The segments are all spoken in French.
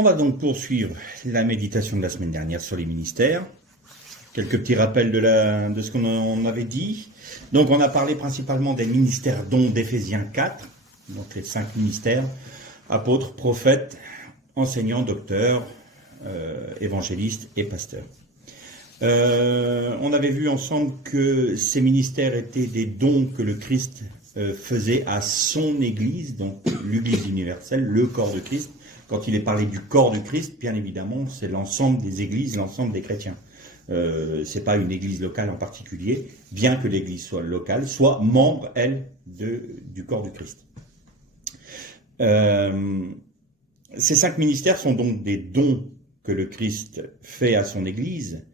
On va donc poursuivre la méditation de la semaine dernière sur les ministères. Quelques petits rappels de ce qu'on avait dit. Donc on a parlé principalement des ministères dons d'Éphésiens 4, donc les 5 ministères, apôtres, prophètes, enseignants, docteurs, évangélistes et pasteurs. On avait vu ensemble que ces ministères étaient des dons que le Christ faisait à son Église, donc l'Église universelle, le corps de Christ. Quand il est parlé du corps du Christ, bien évidemment, c'est l'ensemble des églises, l'ensemble des chrétiens. C'est pas une église locale en particulier, bien que l'église soit locale, soit membre, elle, du corps du Christ. Ces 5 ministères sont donc des dons que le Christ fait à son église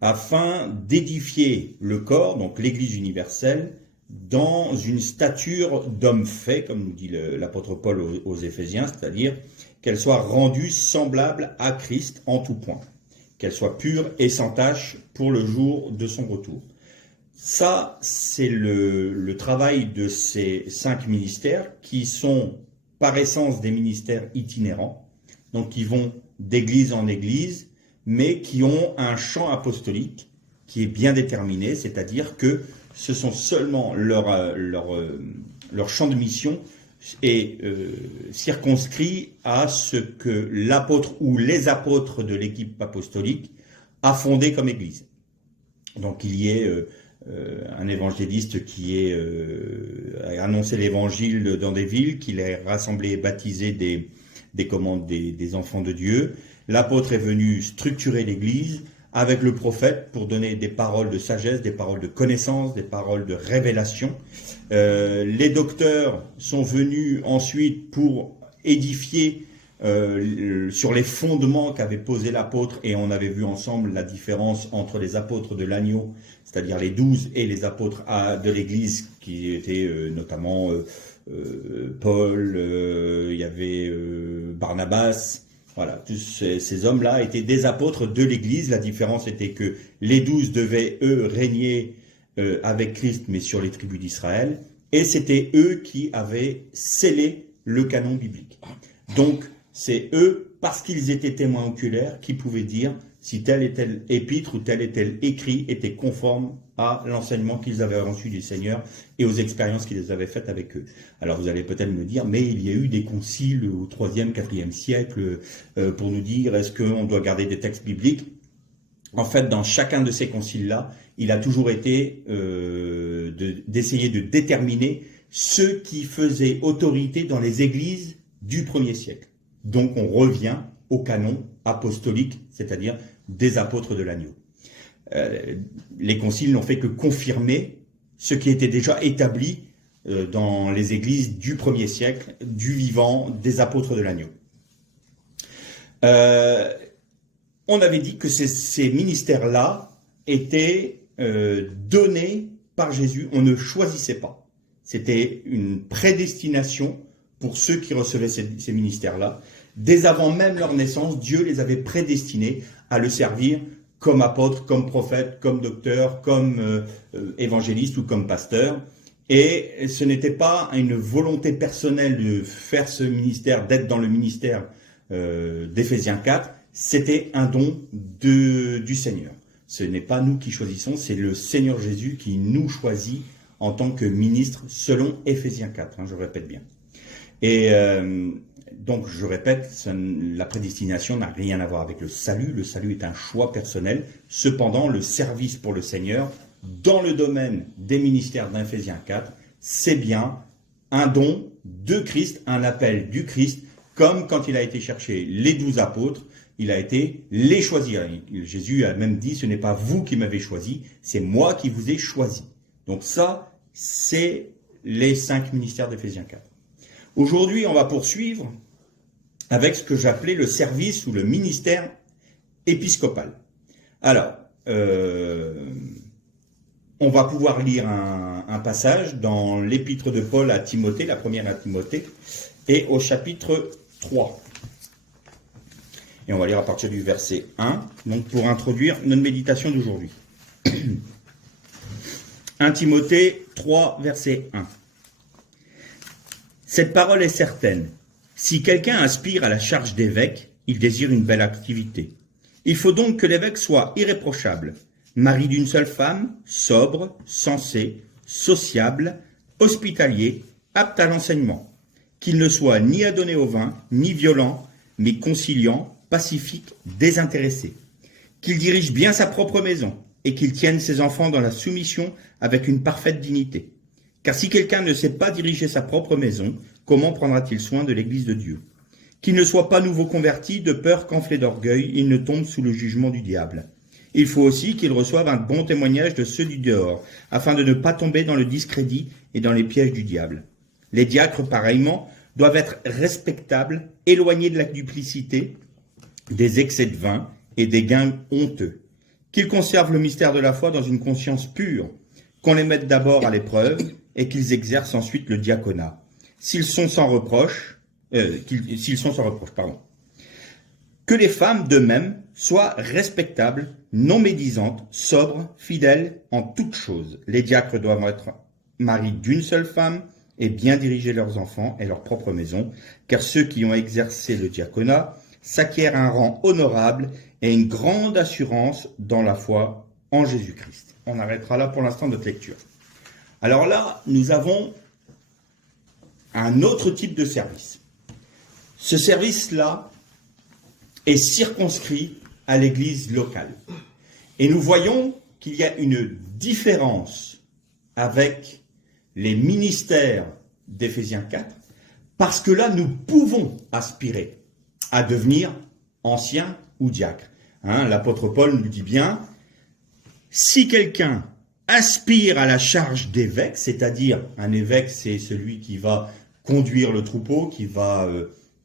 afin d'édifier le corps, donc l'église universelle, dans une stature d'homme fait, comme nous dit l'apôtre Paul aux Éphésiens, c'est-à-dire qu'elle soit rendue semblable à Christ en tout point, qu'elle soit pure et sans tache pour le jour de son retour. Ça, c'est le travail de ces 5 ministères qui sont par essence des ministères itinérants, donc qui vont d'église en église, mais qui ont un champ apostolique qui est bien déterminé, c'est-à-dire que ce sont seulement leur champ de mission est circonscrit à ce que l'apôtre ou les apôtres de l'équipe apostolique a fondé comme église. Donc il y ait un évangéliste qui ait annoncé l'évangile dans des villes, qu'il ait rassemblé et baptisé des enfants de Dieu. L'apôtre est venu structurer l'église avec le prophète pour donner des paroles de sagesse, des paroles de connaissance, des paroles de révélation. Les docteurs sont venus ensuite pour édifier sur les fondements qu'avait posé l'apôtre, et on avait vu ensemble la différence entre les apôtres de l'agneau, c'est-à-dire les 12, et les apôtres de l'église, qui étaient notamment Paul, il y avait Barnabas. Voilà, tous ces hommes-là étaient des apôtres de l'Église. La différence était que les 12 devaient, eux, régner avec Christ, mais sur les tribus d'Israël. Et c'était eux qui avaient scellé le canon biblique. Donc, c'est eux, parce qu'ils étaient témoins oculaires, qui pouvaient dire si tel et tel épître ou tel et tel écrit était conforme à l'enseignement qu'ils avaient reçu du Seigneur et aux expériences qu'ils avaient faites avec eux. Alors vous allez peut-être me dire, mais il y a eu des conciles au 3e, 4e siècle pour nous dire est-ce qu'on doit garder des textes bibliques. En fait, dans chacun de ces conciles-là, il a toujours été d'essayer de déterminer ceux qui faisaient autorité dans les églises du 1er siècle. Donc on revient au canon apostolique, c'est-à-dire des apôtres de l'agneau. Les conciles n'ont fait que confirmer ce qui était déjà établi dans les églises du 1er siècle, du vivant, des apôtres de l'agneau. On avait dit que ces ministères-là étaient donnés par Jésus, on ne choisissait pas. C'était une prédestination pour ceux qui recevaient ces ministères-là. Dès avant même leur naissance, Dieu les avait prédestinés à le servir comme apôtre, comme prophète, comme docteur, comme évangéliste ou comme pasteur. Et ce n'était pas une volonté personnelle de faire ce ministère, d'être dans le ministère d'Éphésiens 4, c'était un don du Seigneur. Ce n'est pas nous qui choisissons, c'est le Seigneur Jésus qui nous choisit en tant que ministre selon Éphésiens 4, je répète bien. Et donc, je répète, la prédestination n'a rien à voir avec le salut. Le salut est un choix personnel. Cependant, le service pour le Seigneur, dans le domaine des ministères d'Éphésiens 4, c'est bien un don de Christ, un appel du Christ, comme quand il a été chercher les 12 apôtres, il a été les choisir. Jésus a même dit, ce n'est pas vous qui m'avez choisi, c'est moi qui vous ai choisi. Donc ça, c'est les 5 ministères d'Éphésiens 4. Aujourd'hui, on va poursuivre avec ce que j'appelais le service ou le ministère épiscopal. Alors, on va pouvoir lire un passage dans l'épître de Paul à Timothée, la première à Timothée, et au chapitre 3. Et on va lire à partir du verset 1, donc pour introduire notre méditation d'aujourd'hui. 1 Timothée 3, verset 1. Cette parole est certaine. Si quelqu'un aspire à la charge d'évêque, il désire une belle activité. Il faut donc que l'évêque soit irréprochable, mari d'une seule femme, sobre, sensé, sociable, hospitalier, apte à l'enseignement, qu'il ne soit ni adonné au vin, ni violent, mais conciliant, pacifique, désintéressé, qu'il dirige bien sa propre maison, et qu'il tienne ses enfants dans la soumission avec une parfaite dignité. Car si quelqu'un ne sait pas diriger sa propre maison, comment prendra-t-il soin de l'Église de Dieu? Qu'il ne soit pas nouveau converti, de peur qu'enflé d'orgueil, il ne tombe sous le jugement du diable. Il faut aussi qu'il reçoive un bon témoignage de ceux du dehors, afin de ne pas tomber dans le discrédit et dans les pièges du diable. Les diacres, pareillement, doivent être respectables, éloignés de la duplicité, des excès de vin et des gains honteux. Qu'ils conservent le mystère de la foi dans une conscience pure, qu'on les mette d'abord à l'épreuve et qu'ils exercent ensuite le diaconat. S'ils sont sans reproche, Que les femmes d'eux-mêmes soient respectables, non médisantes, sobres, fidèles en toutes choses. Les diacres doivent être maris d'une seule femme et bien diriger leurs enfants et leur propre maison, car ceux qui ont exercé le diaconat s'acquièrent un rang honorable et une grande assurance dans la foi en Jésus-Christ. On arrêtera là pour l'instant notre lecture. Alors là, nous avons un autre type de service. Ce service-là est circonscrit à l'Église locale. Et nous voyons qu'il y a une différence avec les ministères d'Éphésiens 4, parce que là, nous pouvons aspirer à devenir ancien ou diacre. L'apôtre Paul nous dit bien, si quelqu'un aspire à la charge d'évêque, c'est-à-dire un évêque, c'est celui qui va conduire le troupeau, qui va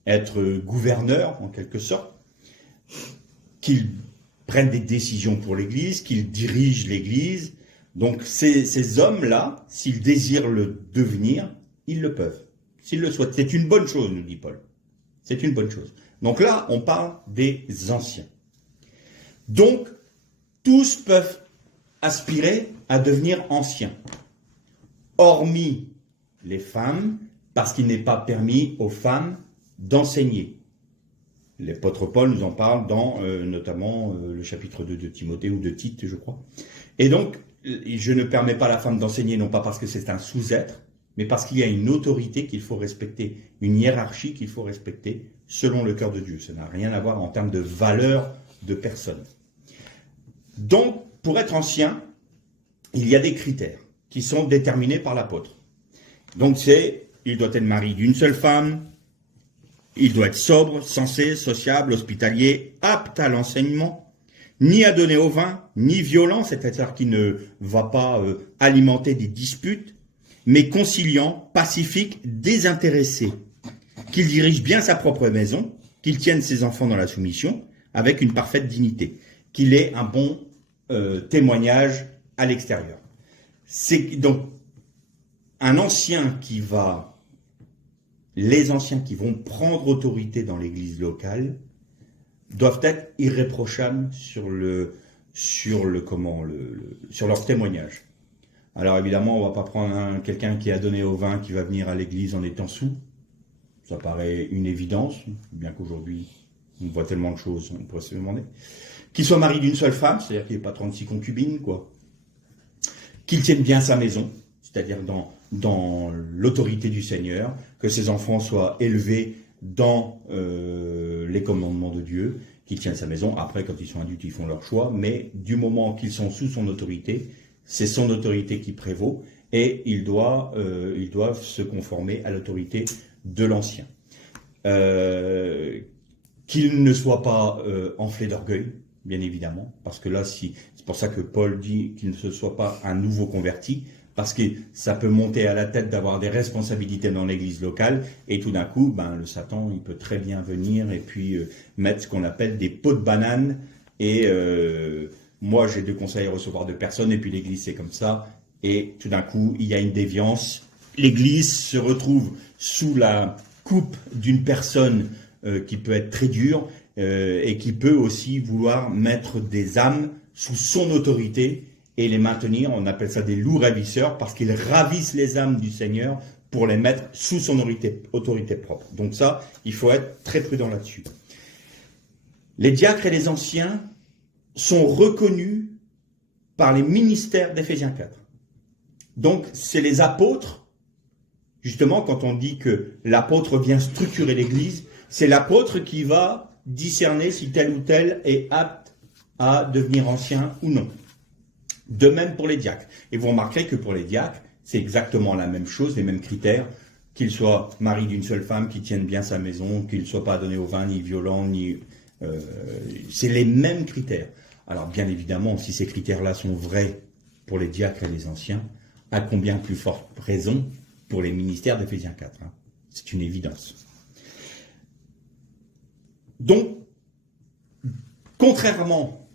être gouverneur en quelque sorte, qu'il prenne des décisions pour l'Église, qu'il dirige l'Église. Donc ces hommes-là, s'ils désirent le devenir, ils le peuvent, s'ils le souhaitent. C'est une bonne chose, nous dit Paul. C'est une bonne chose. Donc là, on parle des anciens. Donc, tous peuvent aspirer à devenir anciens, hormis les femmes, parce qu'il n'est pas permis aux femmes d'enseigner. L'apôtre Paul nous en parle dans notamment le chapitre 2 de Timothée ou de Tite, je crois. Et donc, je ne permets pas à la femme d'enseigner, non pas parce que c'est un sous-être, mais parce qu'il y a une autorité qu'il faut respecter, une hiérarchie qu'il faut respecter selon le cœur de Dieu. Ça n'a rien à voir en termes de valeur de personne. Donc, pour être ancien, il y a des critères qui sont déterminés par l'apôtre. Donc il doit être marié d'une seule femme, il doit être sobre, sensé, sociable, hospitalier, apte à l'enseignement, ni adonné au vin, ni violent, c'est-à-dire qu'il ne va pas alimenter des disputes, mais conciliant, pacifique, désintéressé, qu'il dirige bien sa propre maison, qu'il tienne ses enfants dans la soumission, avec une parfaite dignité, qu'il ait un bon témoignage à l'extérieur. C'est donc les anciens qui vont prendre autorité dans l'église locale doivent être irréprochables sur leur témoignage. Alors évidemment, on ne va pas prendre quelqu'un qui a donné au vin qui va venir à l'église en étant sous. Ça paraît une évidence, bien qu'aujourd'hui on voit tellement de choses, on pourrait se demander. Qu'il soit marié d'une seule femme, c'est-à-dire qu'il n'y ait pas 36 concubines, quoi. Qu'il tienne bien sa maison, c'est-à-dire dans l'autorité du Seigneur, que ses enfants soient élevés dans les commandements de Dieu, qu'il tienne sa maison. Après, quand ils sont adultes, ils font leur choix, mais du moment qu'ils sont sous son autorité, c'est son autorité qui prévaut, et ils doivent se conformer à l'autorité de l'ancien. Qu'il ne soit pas enflé d'orgueil, bien évidemment, parce que là, c'est pour ça que Paul dit qu'il ne soit pas un nouveau converti, parce que ça peut monter à la tête d'avoir des responsabilités dans l'église locale, et tout d'un coup, le Satan, il peut très bien venir et puis mettre ce qu'on appelle des pots de banane, et moi j'ai de conseils à recevoir de personnes, et puis l'église c'est comme ça, et tout d'un coup, il y a une déviance, l'église se retrouve sous la coupe d'une personne qui peut être très dure, et qui peut aussi vouloir mettre des âmes sous son autorité, et les maintenir. On appelle ça des loups ravisseurs, parce qu'ils ravissent les âmes du Seigneur pour les mettre sous son autorité propre. Donc ça, il faut être très prudent là-dessus. Les diacres et les anciens sont reconnus par les ministères d'Éphésiens 4. Donc, c'est les apôtres, justement, quand on dit que l'apôtre vient structurer l'Église, c'est l'apôtre qui va discerner si tel ou tel est apte à devenir ancien ou non. De même pour les diacres. Et vous remarquerez que pour les diacres, c'est exactement la même chose, les mêmes critères, qu'il soit mari d'une seule femme, qui tienne bien sa maison, qu'il ne soit pas donné au vin, ni violent, c'est les mêmes critères. Alors bien évidemment, si ces critères-là sont vrais pour les diacres et les anciens, à combien plus forte raison pour les ministères d'Éphésiens 4. Hein. C'est une évidence. Donc, contrairement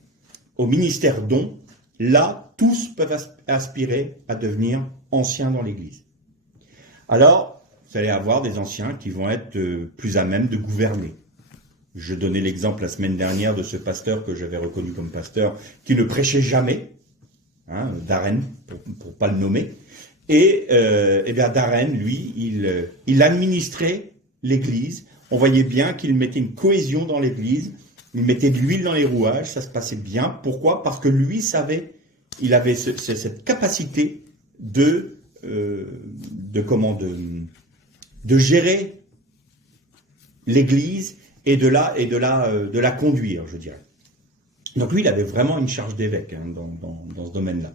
au ministère don, là, tous peuvent aspirer à devenir anciens dans l'Église. Alors, vous allez avoir des anciens qui vont être plus à même de gouverner. Je donnais l'exemple la semaine dernière de ce pasteur que j'avais reconnu comme pasteur, qui ne prêchait jamais, hein, Darren, pour ne pas le nommer. Et bien Darren, lui, il administrait l'Église. On voyait bien qu'il mettait une cohésion dans l'Église, il mettait de l'huile dans les rouages, ça se passait bien. Pourquoi? Parce que lui savait, il avait cette capacité de gérer l'Église et de la conduire, je dirais. Donc lui, il avait vraiment une charge d'évêque hein, dans ce domaine-là.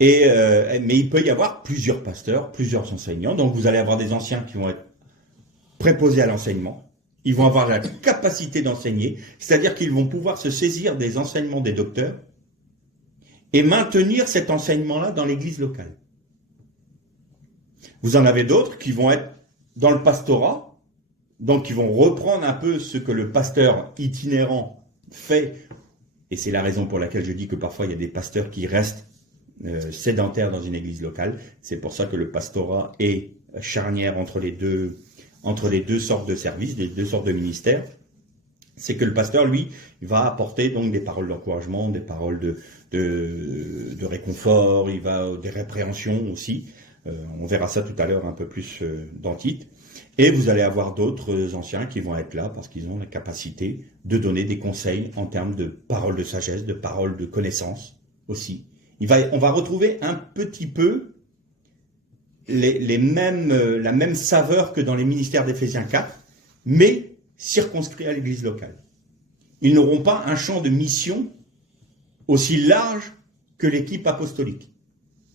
Mais il peut y avoir plusieurs pasteurs, plusieurs enseignants. Donc vous allez avoir des anciens qui vont être préposés à l'enseignement. Ils vont avoir la capacité d'enseigner, c'est-à-dire qu'ils vont pouvoir se saisir des enseignements des docteurs et maintenir cet enseignement-là dans l'église locale. Vous en avez d'autres qui vont être dans le pastorat, donc qui vont reprendre un peu ce que le pasteur itinérant fait. Et c'est la raison pour laquelle je dis que parfois il y a des pasteurs qui restent sédentaires dans une église locale. C'est pour ça que le pastorat est charnière entre les deux sortes de services, les deux sortes de ministères. C'est que le pasteur, lui, il va apporter donc des paroles d'encouragement, des paroles de réconfort, il va des répréhensions aussi. On verra ça tout à l'heure un peu plus dans Tite. Et vous allez avoir d'autres anciens qui vont être là parce qu'ils ont la capacité de donner des conseils en termes de paroles de sagesse, de paroles de connaissance aussi. On va retrouver un petit peu la même saveur que dans les ministères d'Éphésiens 4, mais circonscrits à l'église locale. Ils n'auront pas un champ de mission aussi large que l'équipe apostolique.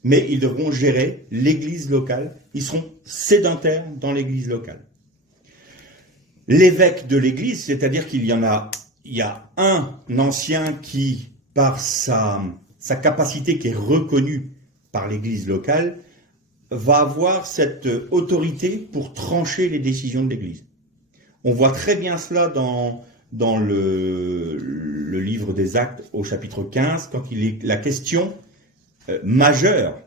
Mais ils devront gérer l'église locale. Ils seront sédentaires dans l'église locale. L'évêque de l'église, c'est-à-dire il y a un ancien qui, par sa capacité qui est reconnue par l'église locale, va avoir cette autorité pour trancher les décisions de l'église. On voit très bien cela dans le livre des Actes au chapitre 15, quand il est la question majeure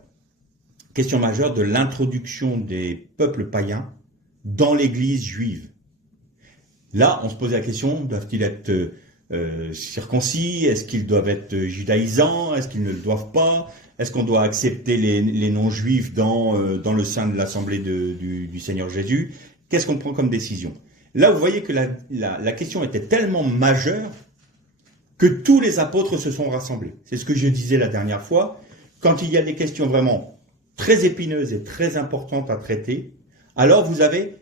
de l'introduction des peuples païens dans l'église juive. Là, on se pose la question, doivent-ils être circoncis? Est-ce qu'ils doivent être judaïsants? Est-ce qu'ils ne le doivent pas? Est-ce qu'on doit accepter les non-juifs dans le sein de l'assemblée du Seigneur Jésus? Qu'est-ce qu'on prend comme décision? Là, vous voyez que la question était tellement majeure que tous les apôtres se sont rassemblés. C'est ce que je disais la dernière fois. Quand il y a des questions vraiment très épineuses et très importantes à traiter, alors vous avez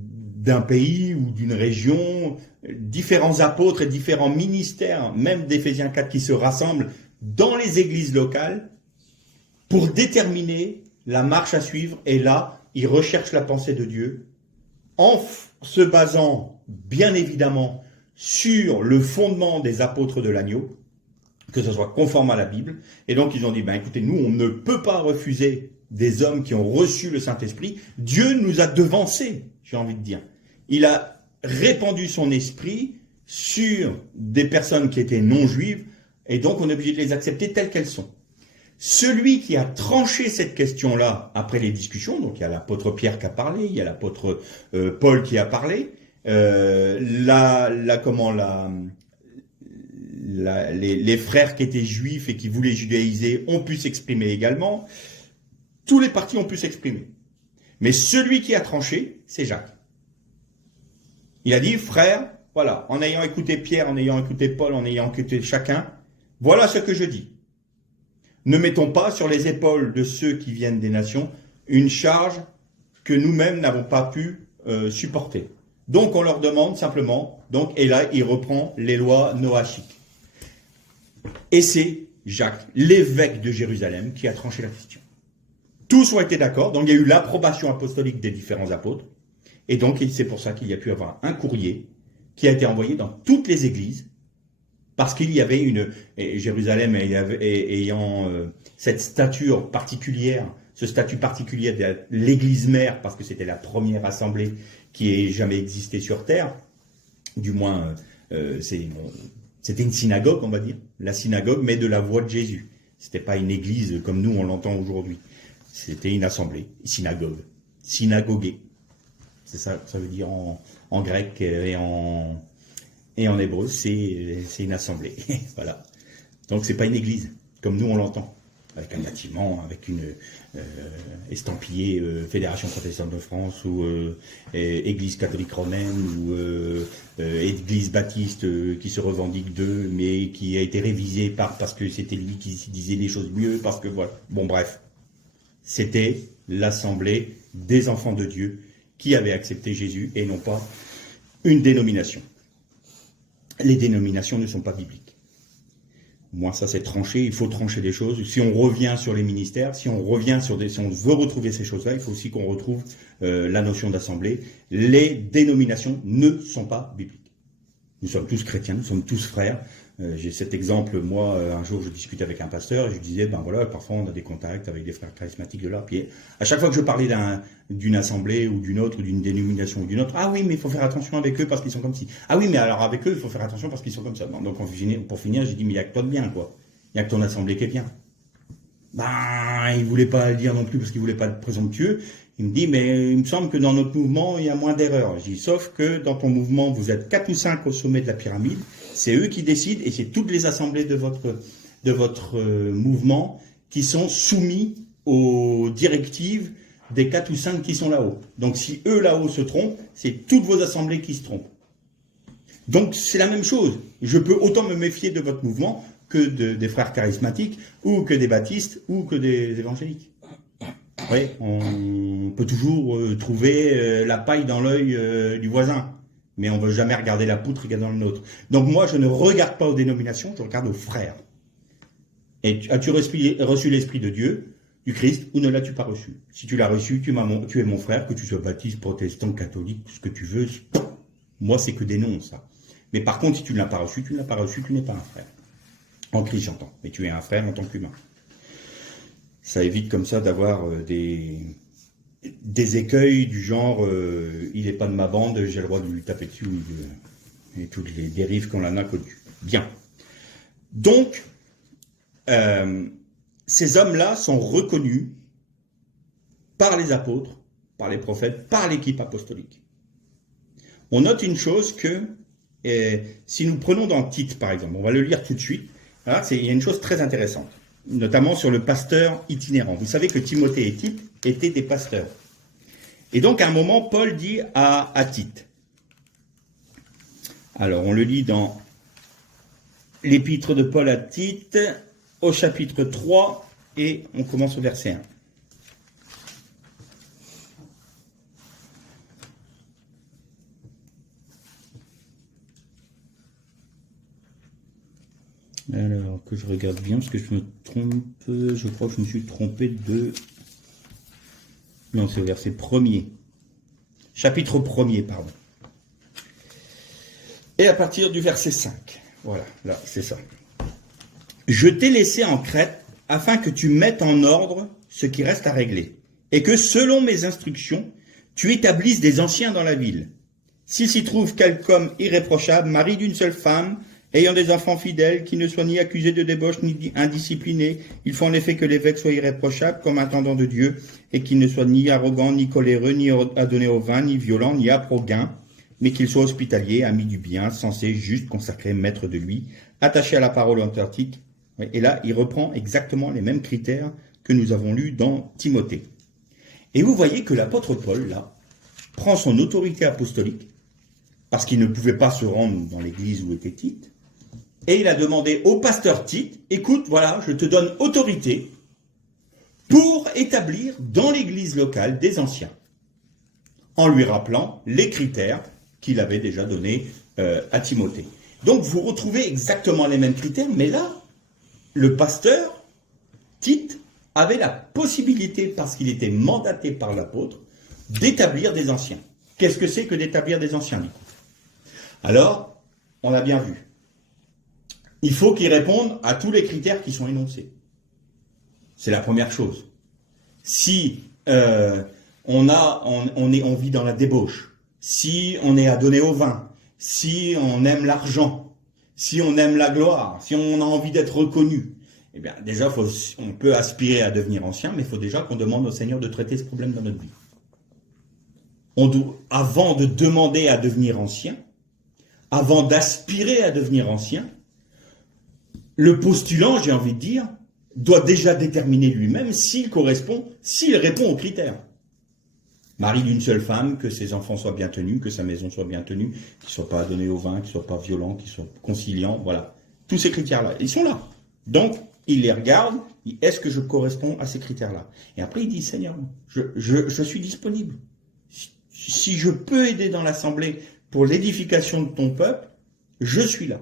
d'un pays ou d'une région différents apôtres et différents ministères, même d'Éphésiens 4, qui se rassemblent dans les églises locales pour déterminer la marche à suivre. Et là, ils recherchent la pensée de Dieu en se basant, bien évidemment, sur le fondement des apôtres de l'agneau, que ce soit conforme à la Bible. Et donc, ils ont dit, écoutez, nous, on ne peut pas refuser des hommes qui ont reçu le Saint-Esprit. Dieu nous a devancés, j'ai envie de dire. Il a répandu son esprit sur des personnes qui étaient non-juives, et donc on est obligé de les accepter telles qu'elles sont. Celui qui a tranché cette question-là après les discussions, donc il y a l'apôtre Pierre qui a parlé, il y a l'apôtre Paul qui a parlé, les frères qui étaient juifs et qui voulaient judaïser ont pu s'exprimer également. Tous les partis ont pu s'exprimer. Mais celui qui a tranché, c'est Jacques. Il a dit, frère, voilà, en ayant écouté Pierre, en ayant écouté Paul, en ayant écouté chacun, voilà ce que je dis. Ne mettons pas sur les épaules de ceux qui viennent des nations une charge que nous-mêmes n'avons pas pu supporter. Donc on leur demande simplement, et là il reprend les lois noachiques. Et c'est Jacques, l'évêque de Jérusalem, qui a tranché la question. Tous ont été d'accord, donc il y a eu l'approbation apostolique des différents apôtres, et donc c'est pour ça qu'il y a pu avoir un courrier qui a été envoyé dans toutes les églises, parce qu'il y avait Jérusalem ayant cette stature particulière, ce statut particulier de l'église mère, parce que c'était la première assemblée qui ait jamais existé sur terre, du moins c'était une synagogue, on va dire, la synagogue, mais de la voix de Jésus. C'était pas une église comme nous on l'entend aujourd'hui. C'était une assemblée, une synagogue, synagogué. C'est ça que ça veut dire en grec et en hébreu, c'est une assemblée. Voilà. Donc c'est pas une église, comme nous on l'entend, avec un bâtiment, avec une estampillé Fédération protestante de France, ou Église catholique romaine, ou Église baptiste qui se revendique d'eux, mais qui a été révisée parce que c'était lui qui disait les choses mieux, parce que voilà. Bon bref, c'était l'assemblée des enfants de Dieu qui avait accepté Jésus, et non pas une dénomination. Les dénominations ne sont pas bibliques. Moi, ça c'est tranché, il faut trancher des choses. Si on revient sur les ministères, si on veut retrouver ces choses-là, il faut aussi qu'on retrouve la notion d'assemblée. Les dénominations ne sont pas bibliques. Nous sommes tous chrétiens, nous sommes tous frères. J'ai cet exemple, moi, un jour je discutais avec un pasteur et je disais, ben voilà, parfois on a des contacts avec des frères charismatiques de là. Puis à chaque fois que je parlais d'une assemblée ou d'une autre, ou d'une dénomination ou d'une autre, ah oui, mais il faut faire attention avec eux parce qu'ils sont comme ci. Ah oui, mais alors avec eux, il faut faire attention parce qu'ils sont comme ça. Bon, donc pour finir, j'ai dit, mais il n'y a que toi de bien, quoi. Il n'y a que ton assemblée qui est bien. Ben, il voulait pas le dire non plus parce qu'il voulait pas être présomptueux. Il me dit, mais il me semble que dans notre mouvement, il y a moins d'erreurs. Je dis, sauf que dans ton mouvement, vous êtes 4 ou 5 au sommet de la pyramide. C'est eux qui décident, et c'est toutes les assemblées de votre mouvement qui sont soumis aux directives des 4 ou 5 qui sont là-haut. Donc si eux là-haut se trompent, c'est toutes vos assemblées qui se trompent. Donc c'est la même chose. Je peux autant me méfier de votre mouvement que des frères charismatiques, ou que des baptistes, ou que des évangéliques. Oui, on peut toujours trouver la paille dans l'œil du voisin, mais on ne veut jamais regarder la poutre qu'il y a dans le nôtre. Donc moi, je ne regarde pas aux dénominations, je regarde aux frères. Et as-tu reçu l'Esprit de Dieu, du Christ, ou ne l'as-tu pas reçu? Si tu l'as reçu, tu es mon frère, que tu sois baptiste, protestant, catholique, ce que tu veux. Moi, c'est que des noms, ça. Mais par contre, si tu ne l'as pas reçu, tu ne l'as pas reçu, tu n'es pas un frère. En Christ, j'entends. Mais tu es un frère en tant qu'humain. Ça évite comme ça d'avoir des écueils du genre il n'est pas de ma bande, j'ai le droit de lui taper dessus, et toutes les dérives qu'on en a connues. Bien. Donc, ces hommes-là sont reconnus par les apôtres, par les prophètes, par l'équipe apostolique. On note une chose que, si nous prenons dans Tite, par exemple, on va le lire tout de suite, voilà, il y a une chose très intéressante, notamment sur le pasteur itinérant. Vous savez que Timothée et Tite étaient des pasteurs. Et donc, à un moment, Paul dit à Tite, alors on le lit dans l'épître de Paul à Tite, au chapitre 3, et on commence au verset 1. Alors, que je regarde bien, parce que je me trompe, je crois que je me suis trompé de... Non, c'est le verset 1er. Chapitre 1er, pardon. Et à partir du verset 5. Voilà, là, c'est ça. Je t'ai laissé en Crète afin que tu mettes en ordre ce qui reste à régler, et que selon mes instructions, tu établisses des anciens dans la ville. S'il s'y trouve quelque homme irréprochable, mari d'une seule femme, ayant des enfants fidèles, qui ne soient ni accusés de débauche, ni indisciplinés, il faut en effet que l'évêque soit irréprochable comme intendant de Dieu, et qu'il ne soit ni arrogant, ni coléreux, ni adonné au vin, ni violent, ni âpre au gain, mais qu'il soit hospitalier, ami du bien, sensé, juste, consacré, maître de lui, attaché à la parole authentique. Et là, il reprend exactement les mêmes critères que nous avons lus dans Timothée. Et vous voyez que l'apôtre Paul, là, prend son autorité apostolique parce qu'il ne pouvait pas se rendre dans l'église où était Tite. Et il a demandé au pasteur Tite, écoute, voilà, je te donne autorité pour établir dans l'église locale des anciens, en lui rappelant les critères qu'il avait déjà donnés à Timothée. Donc vous retrouvez exactement les mêmes critères, mais là, le pasteur Tite avait la possibilité, parce qu'il était mandaté par l'apôtre, d'établir des anciens. Qu'est-ce que c'est que d'établir des anciens, du coup? Alors, on l'a bien vu. Il faut qu'ils répondent à tous les critères qui sont énoncés. C'est la première chose. Si on vit dans la débauche, si on est adonné au vin, si on aime l'argent, si on aime la gloire, si on a envie d'être reconnu, eh bien déjà, on peut aspirer à devenir ancien, mais il faut déjà qu'on demande au Seigneur de traiter ce problème dans notre vie. Avant de demander à devenir ancien, avant d'aspirer à devenir ancien, le postulant, j'ai envie de dire, doit déjà déterminer lui-même s'il répond aux critères. Mari d'une seule femme, que ses enfants soient bien tenus, que sa maison soit bien tenue, qu'il ne soit pas adonné au vin, qu'il ne soit pas violent, qu'il soit conciliant, voilà. Tous ces critères-là, ils sont là. Donc, il les regarde, est-ce que je corresponds à ces critères-là? Et après, il dit, Seigneur, je suis disponible. Si je peux aider dans l'assemblée pour l'édification de ton peuple, je suis là.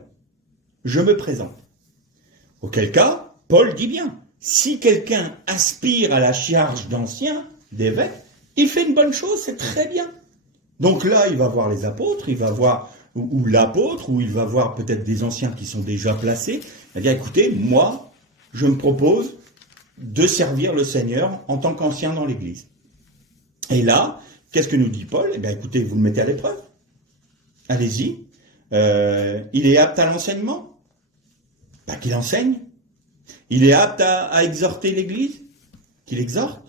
Je me présente. Auquel cas, Paul dit bien, si quelqu'un aspire à la charge d'ancien, d'évêque, il fait une bonne chose, c'est très bien. Donc là, il va voir les apôtres, il va voir ou l'apôtre, ou il va voir peut-être des anciens qui sont déjà placés. Il va dire, écoutez, moi, je me propose de servir le Seigneur en tant qu'ancien dans l'Église. Et là, qu'est-ce que nous dit Paul? Eh bien, écoutez, vous le mettez à l'épreuve. Allez-y. Il est apte à l'enseignement? Ben, qu'il enseigne. Il est apte à exhorter l'Église? Qu'il exhorte.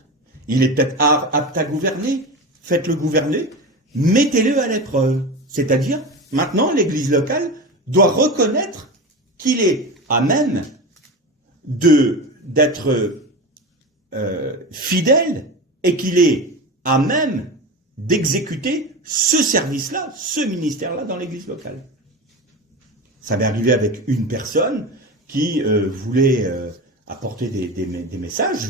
Il est peut-être apte à gouverner? Faites-le gouverner. Mettez-le à l'épreuve. C'est-à-dire, maintenant, l'Église locale doit reconnaître qu'il est à même d'être fidèle et qu'il est à même d'exécuter ce service-là, ce ministère-là dans l'église locale. Ça m'est arrivé avec une personne qui voulait apporter des messages.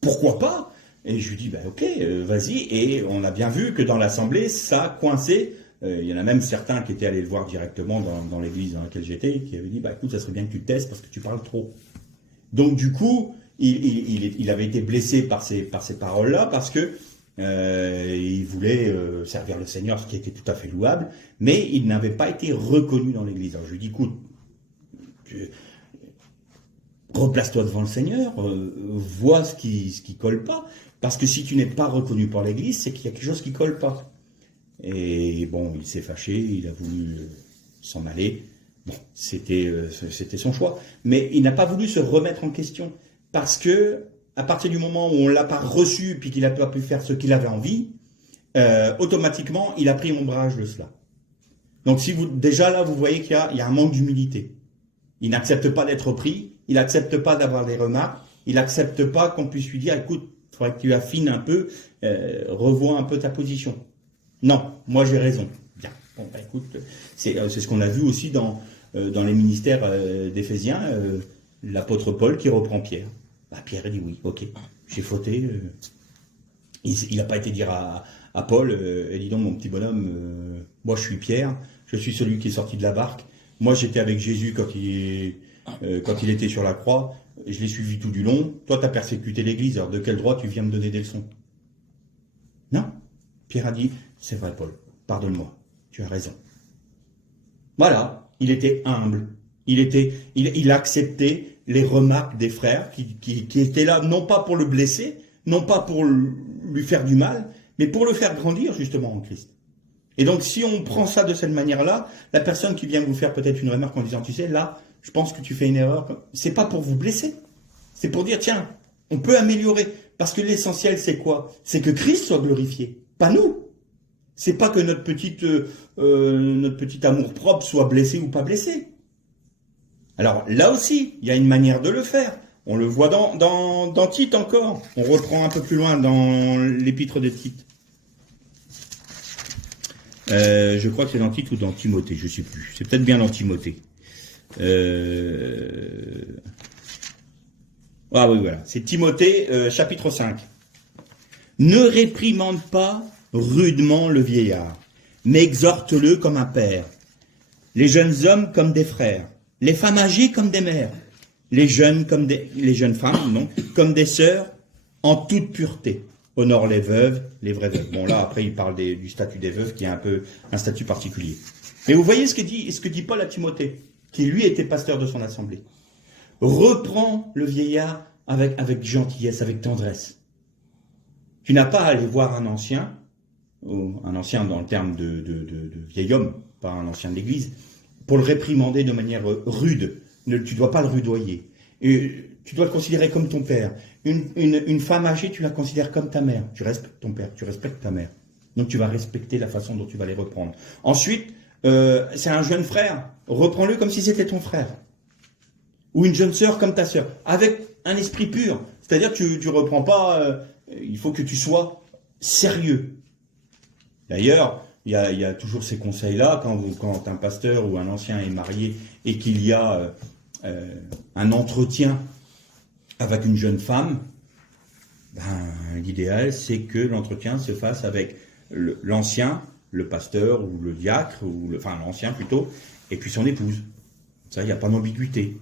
Pourquoi pas? Et je lui dis, ok, vas-y. Et on a bien vu que dans l'assemblée, ça a coincé. Il y en a même certains qui étaient allés le voir directement dans l'église dans laquelle j'étais, qui avaient dit, écoute, ça serait bien que tu te testes parce que tu parles trop. Donc du coup, il avait été blessé par ces paroles-là parce que il voulait servir le Seigneur, ce qui était tout à fait louable, mais il n'avait pas été reconnu dans l'église. Alors je lui dis, écoute, replace-toi devant le Seigneur, vois ce qui colle pas, parce que si tu n'es pas reconnu par l'église, c'est qu'il y a quelque chose qui colle pas. Et bon, il s'est fâché, il a voulu s'en aller. Bon, c'était son choix. Mais il n'a pas voulu se remettre en question. Parce que, à partir du moment où on ne l'a pas reçu, puis qu'il n'a pas pu faire ce qu'il avait envie, automatiquement, il a pris ombrage de cela. Donc, déjà là, vous voyez qu'il y a un manque d'humilité. Il n'accepte pas d'être pris, il n'accepte pas d'avoir des remarques, il n'accepte pas qu'on puisse lui dire, écoute, il faudrait que tu affines un peu, revois un peu ta position. Non, moi j'ai raison. Bien. Bon, écoute, c'est ce qu'on a vu aussi dans les ministères d'Éphésiens, l'apôtre Paul qui reprend Pierre. Pierre dit oui, ok, j'ai fauté. Il n'a pas été dire à Paul, dis donc mon petit bonhomme, moi je suis Pierre, je suis celui qui est sorti de la barque. Moi j'étais avec Jésus quand il était sur la croix, je l'ai suivi tout du long. Toi tu as persécuté l'Église, alors de quel droit tu viens me donner des leçons? Non. Pierre a dit, c'est vrai Paul, pardonne-moi, tu as raison. Voilà, il était humble. Il a accepté les remarques des frères qui étaient là, non pas pour le blesser, non pas pour lui faire du mal, mais pour le faire grandir justement en Christ. Et donc si on prend ça de cette manière-là, la personne qui vient vous faire peut-être une remarque en disant, tu sais, là, je pense que tu fais une erreur, c'est pas pour vous blesser, c'est pour dire, tiens, on peut améliorer. Parce que l'essentiel, c'est quoi? C'est que Christ soit glorifié, pas nous. C'est pas que notre petit amour-propre soit blessé ou pas blessé. Alors là aussi, il y a une manière de le faire. On le voit dans Tite encore. On reprend un peu plus loin dans l'épître de Tite. Je crois que c'est dans Tite ou dans Timothée, je ne sais plus. C'est peut-être bien dans Timothée. Ah oui, voilà. C'est Timothée, chapitre 5. Ne réprimande pas rudement le vieillard, mais exhorte-le comme un père. Les jeunes hommes comme des frères, les femmes âgées comme des mères, les jeunes femmes, non, comme des sœurs, en toute pureté. Honore les veuves, les vraies veuves. Bon, là, après, il parle du statut des veuves, qui est un peu un statut particulier. Mais vous voyez ce que dit Paul à Timothée, qui lui était pasteur de son assemblée. Reprends le vieillard avec gentillesse, avec tendresse. Tu n'as pas à aller voir un ancien dans le terme de vieil homme, pas un ancien de l'église, pour le réprimander de manière rude. Tu ne dois pas le rudoyer. Tu dois le considérer comme ton père. Une femme âgée, tu la considères comme ta mère. Tu respectes ton père, tu respectes ta mère. Donc tu vas respecter la façon dont tu vas les reprendre. Ensuite, c'est un jeune frère. Reprends-le comme si c'était ton frère. Ou une jeune sœur comme ta sœur. Avec un esprit pur. C'est-à-dire que tu reprends pas... il faut que tu sois sérieux. D'ailleurs, il y a toujours ces conseils-là quand un pasteur ou un ancien est marié et qu'il y a un entretien avec une jeune femme, l'idéal c'est que l'entretien se fasse avec l'ancien, le pasteur ou le diacre, enfin l'ancien plutôt, et puis son épouse. Ça, il n'y a pas d'ambiguïté.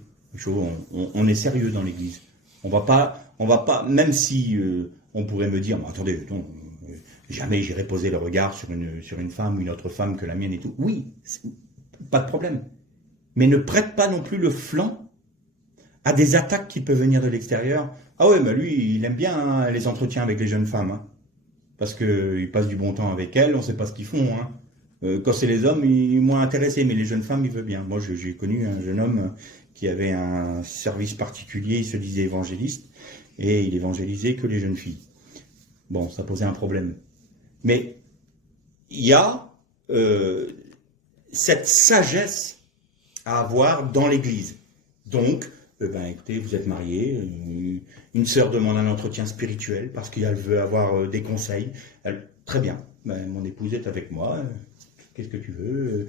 On est sérieux dans l'église. On va pas, même si on pourrait me dire, attendez, jamais j'irai poser le regard sur une femme ou une autre femme que la mienne et tout. Oui, pas de problème. Mais ne prête pas non plus le flanc à des attaques qui peuvent venir de l'extérieur. Ah ouais, mais lui, il aime bien les entretiens avec les jeunes femmes. Parce qu'il passe du bon temps avec elles, on ne sait pas ce qu'ils font. Quand c'est les hommes, il est moins intéressé, mais les jeunes femmes, il veut bien. Moi, j'ai connu un jeune homme qui avait un service particulier, il se disait évangéliste, et il évangélisait que les jeunes filles. Bon, ça posait un problème. Mais il y a cette sagesse à avoir dans l'Église. Donc, écoutez, vous êtes mariés, une sœur demande un entretien spirituel parce qu'elle veut avoir des conseils. Très bien, mon épouse est avec moi, qu'est-ce que tu veux?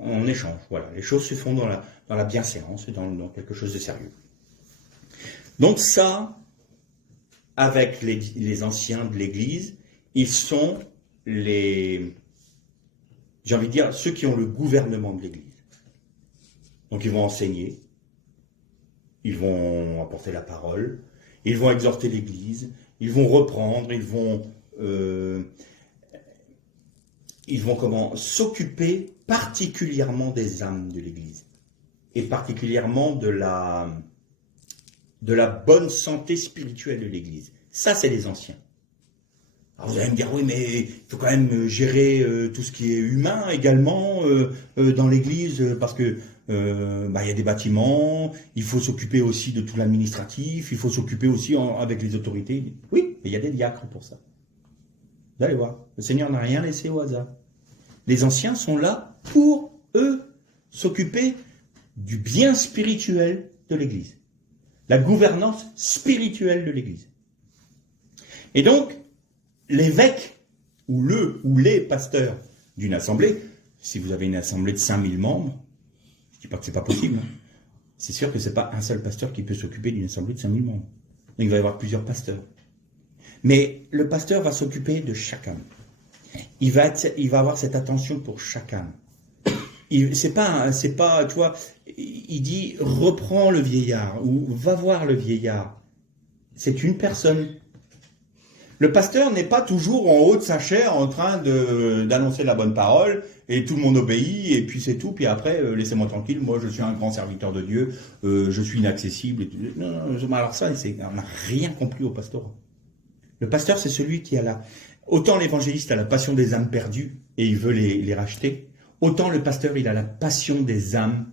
On échange, voilà. Les choses se font dans la bienséance et dans quelque chose de sérieux. Donc ça, avec les anciens de l'Église, ils sont j'ai envie de dire, ceux qui ont le gouvernement de l'Église. Donc ils vont enseigner, ils vont apporter la parole, ils vont exhorter l'Église, ils vont reprendre, ils vont s'occuper particulièrement des âmes de l'Église et particulièrement de la bonne santé spirituelle de l'Église. Ça, c'est les anciens. Alors vous allez me dire, oui, mais il faut quand même gérer tout ce qui est humain également dans l'Église, parce que il y a des bâtiments, il faut s'occuper aussi de tout l'administratif, il faut s'occuper aussi avec les autorités. Oui, mais il y a des diacres pour ça. Vous allez voir, le Seigneur n'a rien laissé au hasard. Les anciens sont là pour, eux, s'occuper du bien spirituel de l'Église. La gouvernance spirituelle de l'Église. Et donc, l'évêque ou les pasteurs d'une assemblée, si vous avez une assemblée de 5000 membres, je ne dis pas que ce n'est pas possible, c'est sûr que ce n'est pas un seul pasteur qui peut s'occuper d'une assemblée de 5000 membres. Donc il va y avoir plusieurs pasteurs. Mais le pasteur va s'occuper de chaque âme. Il va avoir cette attention pour chaque âme. C'est pas, tu vois, il dit reprends le vieillard ou va voir le vieillard. C'est une personne. Le pasteur n'est pas toujours en haut de sa chaire en train d'annoncer la bonne parole et tout le monde obéit et puis c'est tout. Puis après, laissez-moi tranquille, moi je suis un grand serviteur de Dieu, je suis inaccessible. Et tout. Non, alors ça, on n'a rien compris au pastorat. Le pasteur, c'est celui qui a autant l'évangéliste a la passion des âmes perdues et il veut les racheter, autant le pasteur, il a la passion des âmes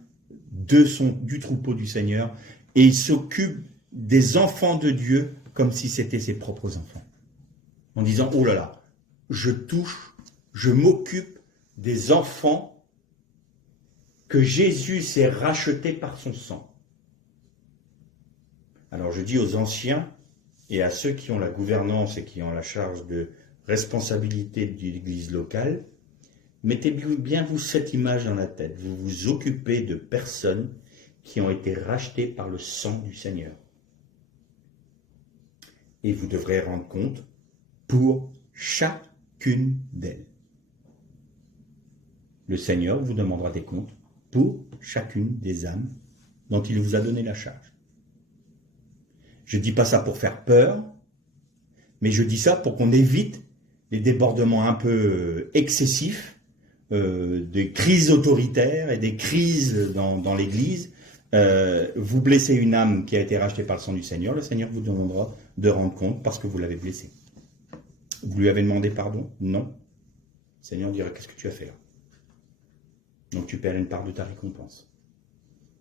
du troupeau du Seigneur et il s'occupe des enfants de Dieu comme si c'était ses propres enfants. En disant, oh là là, je m'occupe des enfants que Jésus s'est rachetés par son sang. Alors je dis aux anciens et à ceux qui ont la gouvernance et qui ont la charge de responsabilité de l'Église locale, Mettez bien vous cette image dans la tête. Vous vous occupez de personnes qui ont été rachetées par le sang du Seigneur. Et vous devrez rendre compte pour chacune d'elles. Le Seigneur vous demandera des comptes pour chacune des âmes dont il vous a donné la charge. Je ne dis pas ça pour faire peur, mais je dis ça pour qu'on évite les débordements un peu excessifs, des crises autoritaires et des crises dans l'Église. Vous blessez une âme qui a été rachetée par le sang du Seigneur, le Seigneur vous demandera de rendre compte parce que vous l'avez blessée. Vous lui avez demandé pardon? Non. Le Seigneur dira, qu'est-ce que tu as fait là? Donc tu perds une part de ta récompense.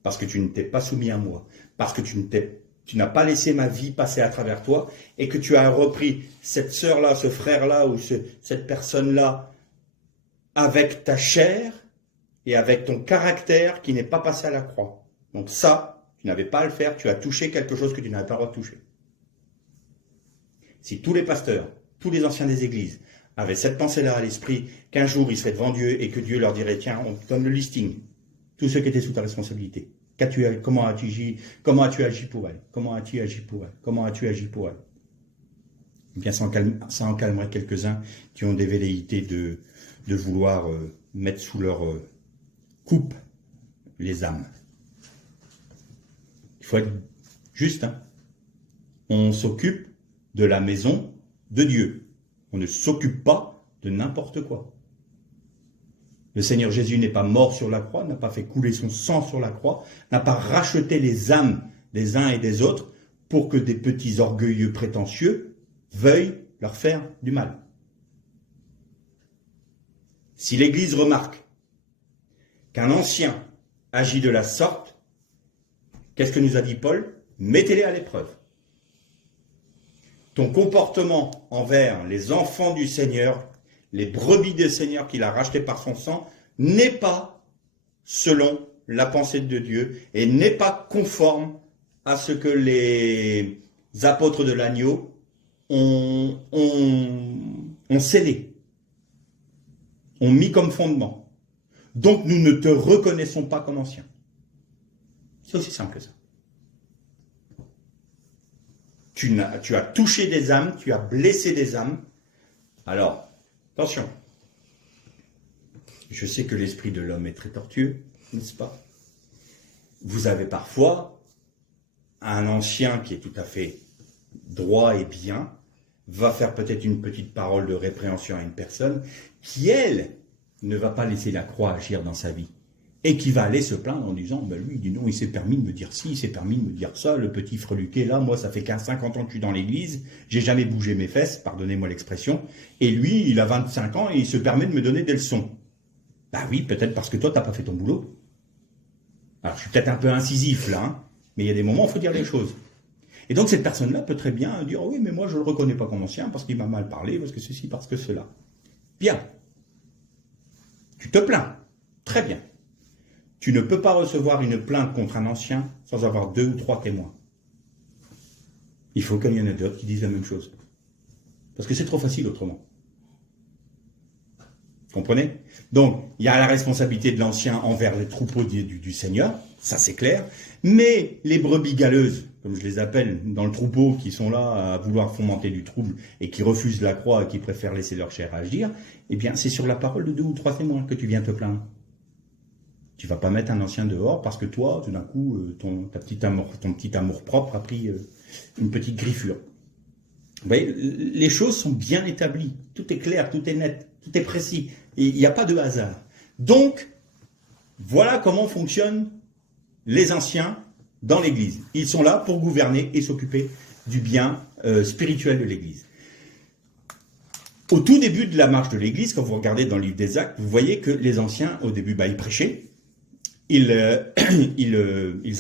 Parce que tu ne t'es pas soumis à moi. Parce que tu n'as pas laissé ma vie passer à travers toi et que tu as repris cette sœur-là, ce frère-là ou cette personne-là avec ta chair et avec ton caractère qui n'est pas passé à la croix. Donc ça, tu n'avais pas à le faire, tu as touché quelque chose que tu n'avais pas le droit de toucher. Si tous les pasteurs, tous les anciens des églises avaient cette pensée-là à l'esprit, qu'un jour ils seraient devant Dieu et que Dieu leur dirait, tiens, on te donne le listing, tous ceux qui étaient sous ta responsabilité. Comment as-tu agi pour elle? Comment as-tu agi pour elle? Comment as-tu agi pour elle? Eh bien, ça en calmerait quelques-uns qui ont des velléités de vouloir mettre sous leur coupe les âmes. Il faut être juste. Hein. On s'occupe de la maison de Dieu. On ne s'occupe pas de n'importe quoi. Le Seigneur Jésus n'est pas mort sur la croix, n'a pas fait couler son sang sur la croix, n'a pas racheté les âmes des uns et des autres pour que des petits orgueilleux prétentieux veuillent leur faire du mal. Si l'Église remarque qu'un ancien agit de la sorte, qu'est-ce que nous a dit Paul? Mettez-les à l'épreuve. Ton comportement envers les enfants du Seigneur, les brebis du Seigneur qu'il a rachetés par son sang, n'est pas selon la pensée de Dieu et n'est pas conforme à ce que les apôtres de l'agneau ont scellé, ont mis comme fondement. Donc nous ne te reconnaissons pas comme ancien. C'est aussi simple que ça. Tu as touché des âmes, tu as blessé des âmes. Alors, attention. Je sais que l'esprit de l'homme est très tortueux, n'est-ce pas? Vous avez parfois un ancien qui est tout à fait droit et bien, va faire peut-être une petite parole de répréhension à une personne qui, elle, ne va pas laisser la croix agir dans sa vie. Et qui va aller se plaindre en disant, ben lui, il dit non, il s'est permis de me dire ci, il s'est permis de me dire ça, le petit freluquet là, moi ça fait 50 ans que je suis dans l'église, j'ai jamais bougé mes fesses, pardonnez-moi l'expression, et lui, il a 25 ans et il se permet de me donner des leçons. Bah oui, peut-être parce que toi, t'as pas fait ton boulot. Alors je suis peut-être un peu incisif là, hein, mais il y a des moments où il faut dire les choses. Et donc cette personne-là peut très bien dire, oui, mais moi je le reconnais pas comme ancien parce qu'il m'a mal parlé, parce que ceci, parce que cela. Bien. Tu te plains. Très bien. Tu ne peux pas recevoir une plainte contre un ancien sans avoir 2 ou 3 témoins. Il faut qu'il y en ait d'autres qui disent la même chose. Parce que c'est trop facile autrement. Vous comprenez? Donc, il y a la responsabilité de l'ancien envers les troupeaux du Seigneur, ça c'est clair, mais les brebis galeuses, comme je les appelle, dans le troupeau, qui sont là à vouloir fomenter du trouble et qui refusent la croix et qui préfèrent laisser leur chair agir, eh bien c'est sur la parole de 2 ou 3 témoins que tu viens te plaindre. Tu vas pas mettre un ancien dehors parce que toi, tout d'un coup, ton petit amour propre a pris une petite griffure. Vous voyez, les choses sont bien établies. Tout est clair, tout est net, tout est précis. Et il n'y a pas de hasard. Donc, voilà comment fonctionnent les anciens dans l'Église. Ils sont là pour gouverner et s'occuper du bien spirituel de l'Église. Au tout début de la marche de l'Église, quand vous regardez dans le livre des Actes, vous voyez que les anciens, au début, ils prêchaient. Ils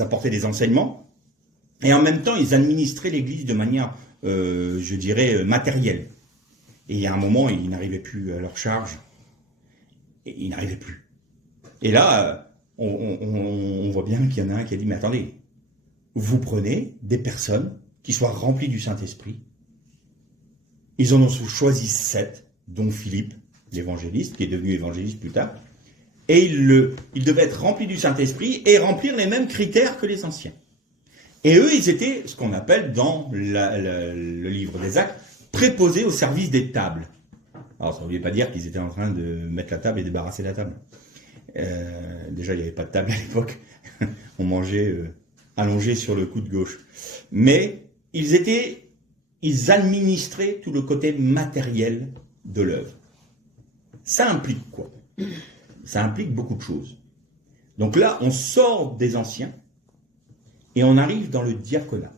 apportaient des enseignements et en même temps ils administraient l'Église de manière, je dirais, matérielle. Et il y a un moment, ils n'arrivaient plus à leur charge. Et ils n'arrivaient plus. Et là, on voit bien qu'il y en a un qui a dit, mais attendez, vous prenez des personnes qui soient remplies du Saint-Esprit. Ils en ont choisi 7, dont Philippe. l'évangéliste, qui est devenu évangéliste plus tard, et il devait être rempli du Saint-Esprit et remplir les mêmes critères que les anciens. Et eux, ils étaient ce qu'on appelle dans le livre des Actes, préposés au service des tables. Alors ça ne voulait pas dire qu'ils étaient en train de mettre la table et débarrasser la table. Déjà, il n'y avait pas de table à l'époque. On mangeait allongé sur le coude gauche. Mais ils administraient tout le côté matériel de l'œuvre. Ça implique quoi? Ça implique beaucoup de choses. Donc là, on sort des anciens et on arrive dans le diaconat.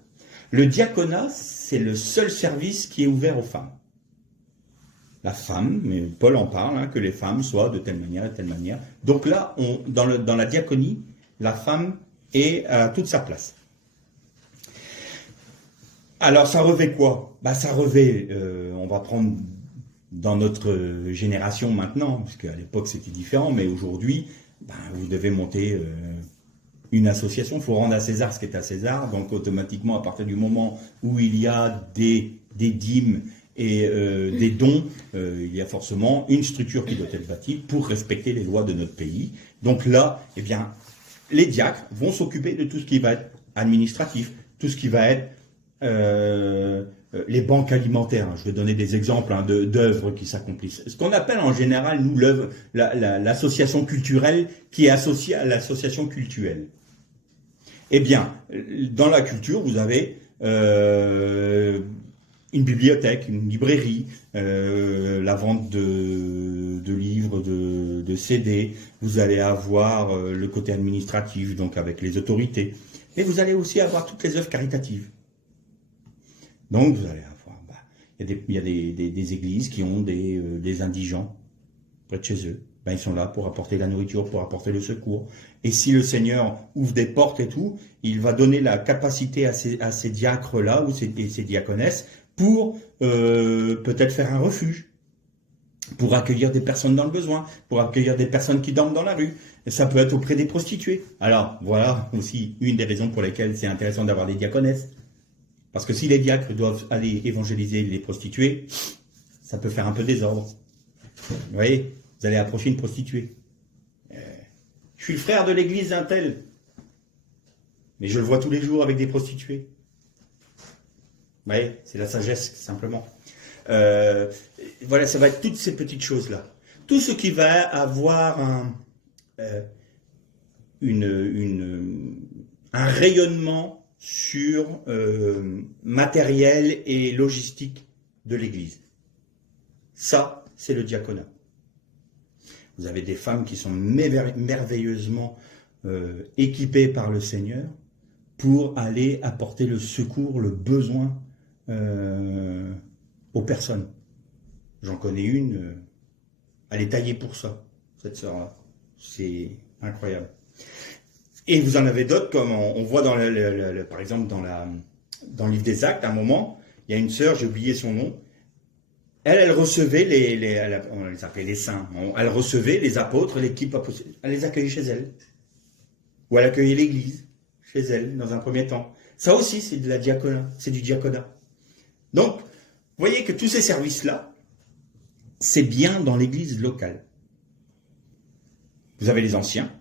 Le diaconat, c'est le seul service qui est ouvert aux femmes. La femme, mais Paul en parle, que les femmes soient de telle manière et de telle manière. Donc là, dans la diaconie, la femme est à toute sa place. Alors, ça revêt quoi? Ça revêt, on va prendre dans notre génération maintenant, parce qu'à l'époque c'était différent, mais aujourd'hui, vous devez monter une association, il faut rendre à César ce qui est à César, donc automatiquement, à partir du moment où il y a des dîmes et des dons, il y a forcément une structure qui doit être bâtie pour respecter les lois de notre pays. Donc là, eh bien, les diacres vont s'occuper de tout ce qui va être administratif, tout ce qui va être les banques alimentaires. Je vais donner des exemples d'œuvres qui s'accomplissent. Ce qu'on appelle en général, nous, l'association culturelle qui est associée à l'association cultuelle. Eh bien, dans la culture, vous avez une bibliothèque, une librairie, la vente de livres, de CD. Vous allez avoir le côté administratif, donc avec les autorités. Et vous allez aussi avoir toutes les œuvres caritatives. Donc, vous allez avoir, il y a des églises qui ont des indigents près de chez eux. Ils sont là pour apporter la nourriture, pour apporter le secours. Et si le Seigneur ouvre des portes et tout, il va donner la capacité à ces diacres-là ou ces diaconesses pour peut-être faire un refuge, pour accueillir des personnes dans le besoin, pour accueillir des personnes qui dorment dans la rue. Et ça peut être auprès des prostituées. Alors, voilà aussi une des raisons pour lesquelles c'est intéressant d'avoir des diaconesses. Parce que si les diacres doivent aller évangéliser les prostituées, ça peut faire un peu désordre. Vous voyez, vous allez approcher une prostituée. Je suis le frère de l'église d'un tel. Mais je le vois tous les jours avec des prostituées. Vous voyez, c'est la sagesse, simplement. Voilà, ça va être toutes ces petites choses-là. Tout ce qui va avoir un rayonnement sur matériel et logistique de l'Église. Ça, c'est le diaconat. Vous avez des femmes qui sont merveilleusement équipées par le Seigneur pour aller apporter le secours, le besoin aux personnes. J'en connais une, elle est taillée pour ça, cette sœur-là. C'est incroyable. Et vous en avez d'autres, comme on voit par exemple dans le livre des Actes, à un moment, il y a une sœur, j'ai oublié son nom, elle recevait on les appelait les saints, elle recevait les apôtres, l'équipe apostolique, elle les accueillait chez elle. Ou elle accueillait l'église chez elle, dans un premier temps. Ça aussi, c'est de la diaconat, c'est du diaconat. Donc, vous voyez que tous ces services-là, c'est bien dans l'église locale. Vous avez les anciens,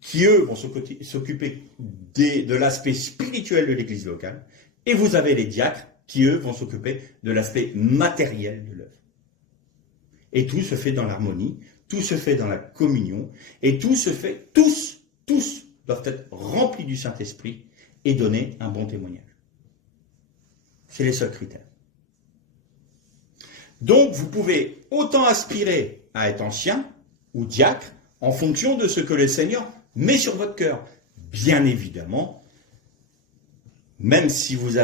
qui eux vont s'occuper de l'aspect spirituel de l'église locale, et vous avez les diacres, qui eux vont s'occuper de l'aspect matériel de l'œuvre. Et tout se fait dans l'harmonie, tout se fait dans la communion, et tout se fait, tous doivent être remplis du Saint-Esprit et donner un bon témoignage. C'est les seuls critères. Donc, vous pouvez autant aspirer à être ancien ou diacre en fonction de ce que le Seigneur met sur votre cœur. Bien évidemment, même si vous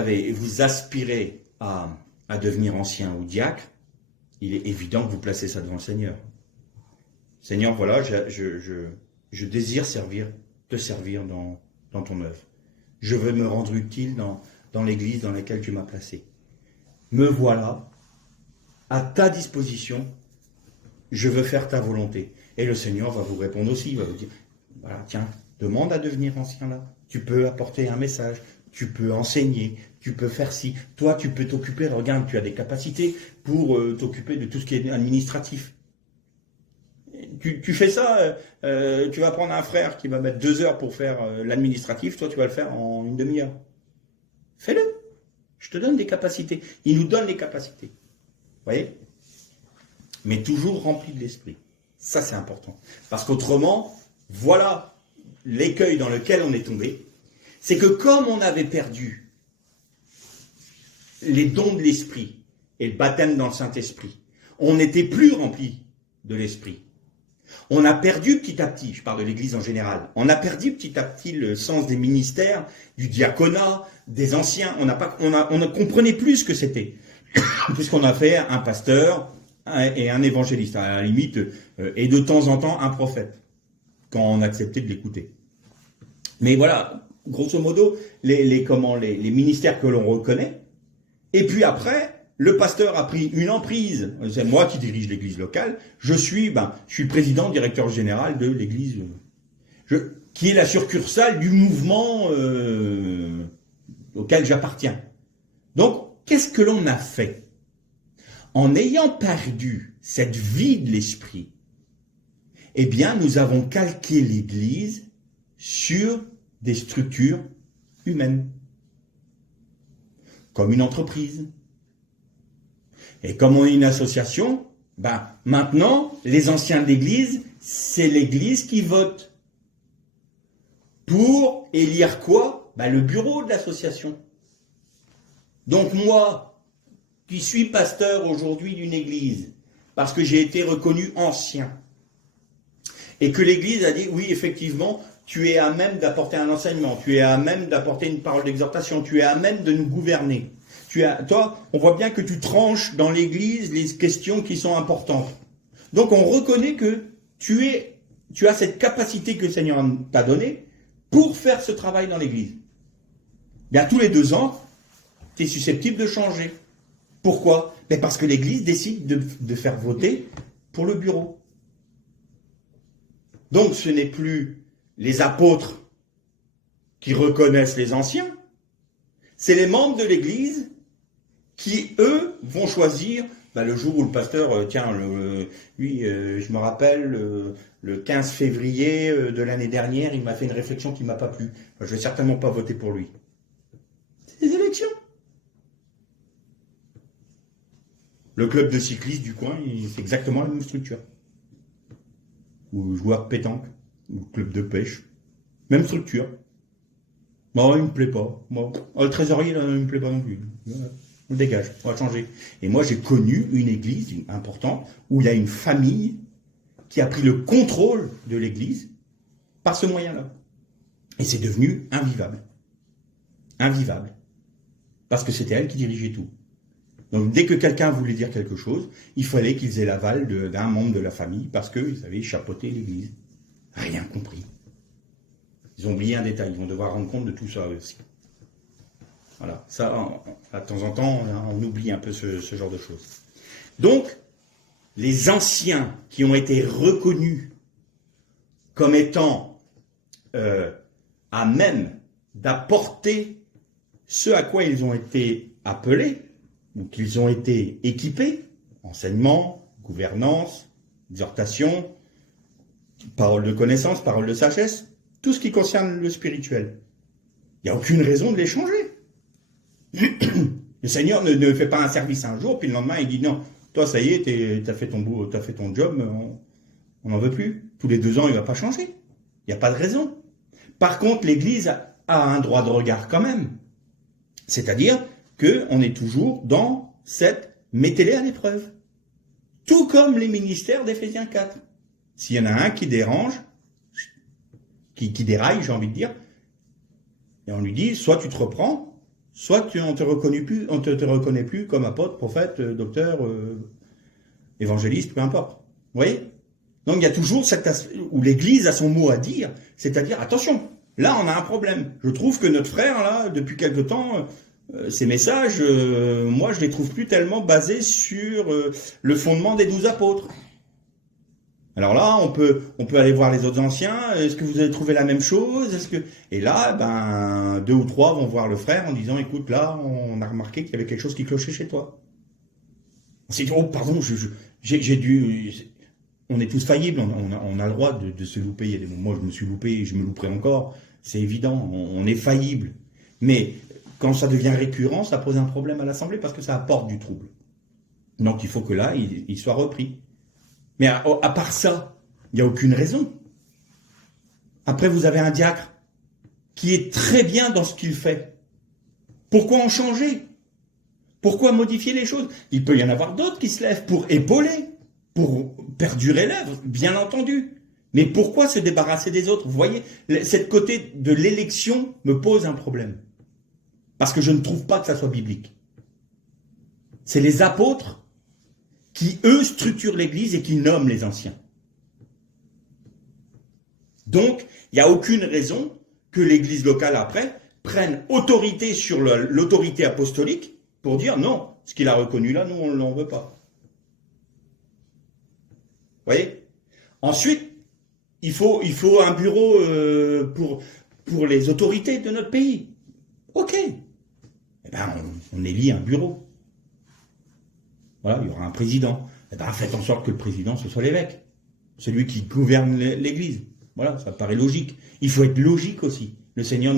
aspirez à devenir ancien ou diacre, il est évident que vous placez ça devant le Seigneur. Seigneur, voilà, je désire te servir dans ton œuvre. Je veux me rendre utile dans l'église dans laquelle tu m'as placé. Me voilà à ta disposition, je veux faire ta volonté. Et le Seigneur va vous répondre aussi, il va vous dire, voilà, tiens, demande à devenir ancien là. Tu peux apporter un message, tu peux enseigner, tu peux faire ci. Toi, tu peux t'occuper, regarde, tu as des capacités pour t'occuper de tout ce qui est administratif. tu fais ça, tu vas prendre un frère qui va mettre 2 heures pour faire l'administratif, toi tu vas le faire en une demi-heure. Fais-le. Je te donne des capacités. Il nous donne les capacités. Vous voyez? Mais toujours rempli de l'esprit. Ça, c'est important. Parce qu'autrement, voilà l'écueil dans lequel on est tombé. C'est que comme on avait perdu les dons de l'esprit et le baptême dans le Saint-Esprit, on n'était plus rempli de l'esprit. On a perdu petit à petit, je parle de l'Église en général, on a perdu petit à petit le sens des ministères, du diaconat, des anciens. On ne comprenait plus ce que c'était. Puisqu'on a fait un pasteur et un évangéliste, à la limite, et de temps en temps un prophète, quand on acceptait de l'écouter. Mais voilà, grosso modo, les ministères que l'on reconnaît. Et puis après, le pasteur a pris une emprise. C'est moi qui dirige l'église locale. Je suis président, directeur général de l'église, qui est la succursale du mouvement auquel j'appartiens. Donc, qu'est-ce que l'on a fait? En ayant perdu cette vie de l'esprit, eh bien, nous avons calqué l'église sur des structures humaines, comme une entreprise. Et comme on est une association, maintenant, les anciens de l'église, c'est l'église qui vote. Pour élire quoi? Le bureau de l'association. Donc moi, qui suis pasteur aujourd'hui d'une église, parce que j'ai été reconnu ancien, et que l'église a dit, oui, effectivement, tu es à même d'apporter un enseignement, tu es à même d'apporter une parole d'exhortation, tu es à même de nous gouverner. Toi, on voit bien que tu tranches dans l'église les questions qui sont importantes. Donc on reconnaît que tu as cette capacité que le Seigneur t'a donnée pour faire ce travail dans l'église. Bien, tous les 2 ans, tu es susceptible de changer. Pourquoi? Parce que l'église décide de faire voter pour le bureau. Donc ce n'est plus les apôtres qui reconnaissent les anciens, c'est les membres de l'église qui, eux, vont choisir, le jour où le pasteur, je me rappelle, le 15 février de l'année dernière, il m'a fait une réflexion qui ne m'a pas plu. Je ne vais certainement pas voter pour lui. C'est des élections. Le club de cyclistes du coin, c'est exactement la même structure. Ou le joueur de pétanque, ou le club de pêche. Même structure. Il ne me plaît pas. Le trésorier, il ne me plaît pas non plus. On le dégage, on va changer. Et moi, j'ai connu une église importante où il y a une famille qui a pris le contrôle de l'église par ce moyen-là. Et c'est devenu invivable. Invivable. Parce que c'était elle qui dirigeait tout. Donc, dès que quelqu'un voulait dire quelque chose, il fallait qu'ils aient l'aval d'un membre de la famille parce qu'ils avaient chapeauté l'église. Rien compris. Ils ont oublié un détail, ils vont devoir rendre compte de tout ça aussi. Voilà, ça, de temps en temps, on oublie un peu ce genre de choses. Donc, les anciens qui ont été reconnus comme étant à même d'apporter ce à quoi ils ont été appelés, ou qu'ils ont été équipés, enseignement, gouvernance, exhortation, parole de connaissance, parole de sagesse, tout ce qui concerne le spirituel. Il n'y a aucune raison de les changer. Le Seigneur ne fait pas un service un jour, puis le lendemain, il dit non, toi, ça y est, tu as fait ton job, on n'en veut plus. Tous les 2 ans, il ne va pas changer. Il n'y a pas de raison. Par contre, l'Église a un droit de regard quand même. C'est-à-dire qu'on est toujours dans cette mettez-les à l'épreuve. Tout comme les ministères d'Éphésiens 4. S'il y en a un qui dérange, qui déraille, j'ai envie de dire, et on lui dit, soit tu te reprends, soit on te reconnaît plus comme apôtre, prophète, docteur, évangéliste, peu importe. Vous voyez? Donc il y a toujours cet aspect où l'Église a son mot à dire, c'est-à-dire, attention, là on a un problème. Je trouve que notre frère, là, depuis quelque temps, ces messages, moi je les trouve plus tellement basés sur le fondement des 12 apôtres. Alors là, on peut aller voir les autres anciens. Est-ce que vous avez trouvé la même chose? Et là, 2 ou 3 vont voir le frère en disant, écoute, là, on a remarqué qu'il y avait quelque chose qui clochait chez toi. On s'est dit, oh, pardon, j'ai dû. On est tous faillibles, on a le droit de se louper. Il y a des moments, moi je me suis loupé, je me louperai encore, c'est évident, on est faillible. Mais quand ça devient récurrent, ça pose un problème à l'Assemblée parce que ça apporte du trouble. Donc il faut que là, il soit repris. Mais à part ça, il n'y a aucune raison. Après, vous avez un diacre qui est très bien dans ce qu'il fait. Pourquoi en changer? Pourquoi modifier les choses? Il peut y en avoir d'autres qui se lèvent pour épauler, pour perdurer l'œuvre, bien entendu. Mais pourquoi se débarrasser des autres? Vous voyez, cette côté de l'élection me pose un problème. Parce que je ne trouve pas que ça soit biblique. C'est les apôtres qui, eux, structurent l'Église et qui nomment les anciens. Donc, il n'y a aucune raison que l'Église locale, après, prenne autorité sur l'autorité apostolique pour dire non, ce qu'il a reconnu là, nous, on ne l'en veut pas. Vous voyez? Ensuite, il faut un bureau pour les autorités de notre pays. Ok. Eh ben, on élit un bureau. Voilà, il y aura un président. Eh ben, faites en sorte que le président, ce soit l'évêque. Celui qui gouverne l'Église. Voilà, ça paraît logique. Il faut être logique aussi. Le Seigneur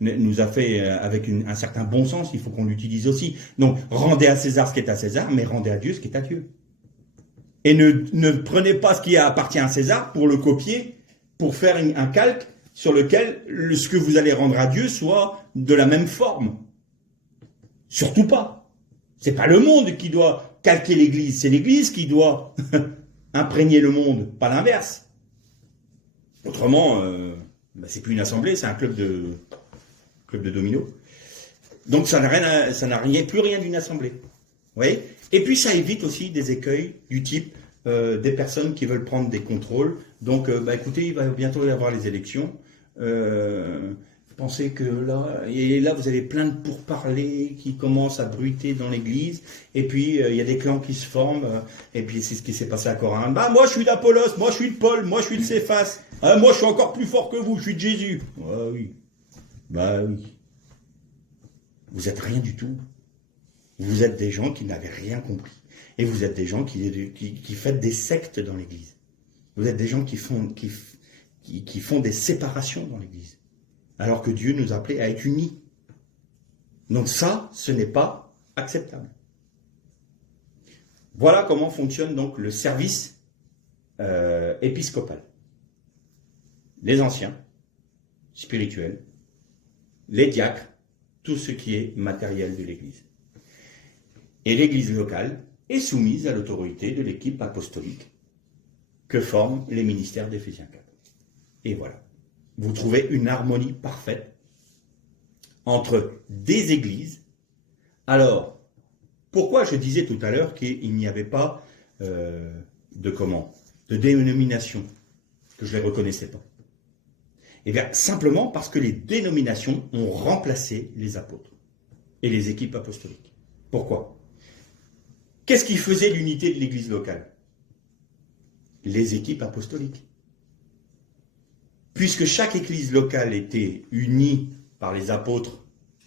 nous a fait avec un certain bon sens, il faut qu'on l'utilise aussi. Donc, rendez à César ce qui est à César, mais rendez à Dieu ce qui est à Dieu. Et ne prenez pas ce qui appartient à César pour le copier, pour faire un calque sur lequel ce que vous allez rendre à Dieu soit de la même forme. Surtout pas. C'est pas le monde qui doit calquer l'Église, c'est l'Église qui doit imprégner le monde, pas l'inverse. Autrement, c'est plus une assemblée, c'est un club de dominos. Donc ça n'a plus rien d'une assemblée. Vous voyez? Et puis ça évite aussi des écueils du type des personnes qui veulent prendre des contrôles. Donc, écoutez, il va bientôt y avoir les élections. Pensez que là, vous avez plein de pourparlers qui commencent à bruiter dans l'église, et puis il y a des clans qui se forment, et puis c'est ce qui s'est passé à Corinthe. Bah, moi je suis d'Apollos, moi je suis de Paul, moi je suis de Céphas, moi je suis encore plus fort que vous, je suis de Jésus. Ah oui. Bah oui. Vous êtes rien du tout. Vous êtes des gens qui n'avaient rien compris. Et vous êtes des gens qui faites des sectes dans l'église. Vous êtes des gens qui font des séparations dans l'église. Alors que Dieu nous appelait à être unis. Donc ça, ce n'est pas acceptable. Voilà comment fonctionne donc le service épiscopal. Les anciens, spirituels, les diacres, tout ce qui est matériel de l'Église. Et l'Église locale est soumise à l'autorité de l'équipe apostolique que forment les ministères d'Éphésiens 4. Et voilà. Vous trouvez une harmonie parfaite entre des églises. Alors, pourquoi je disais tout à l'heure qu'il n'y avait pas de dénomination, que je ne les reconnaissais pas? Eh bien, simplement parce que les dénominations ont remplacé les apôtres et les équipes apostoliques. Pourquoi? Qu'est-ce qui faisait l'unité de l'église locale? Les équipes apostoliques. Puisque chaque église locale était unie par les apôtres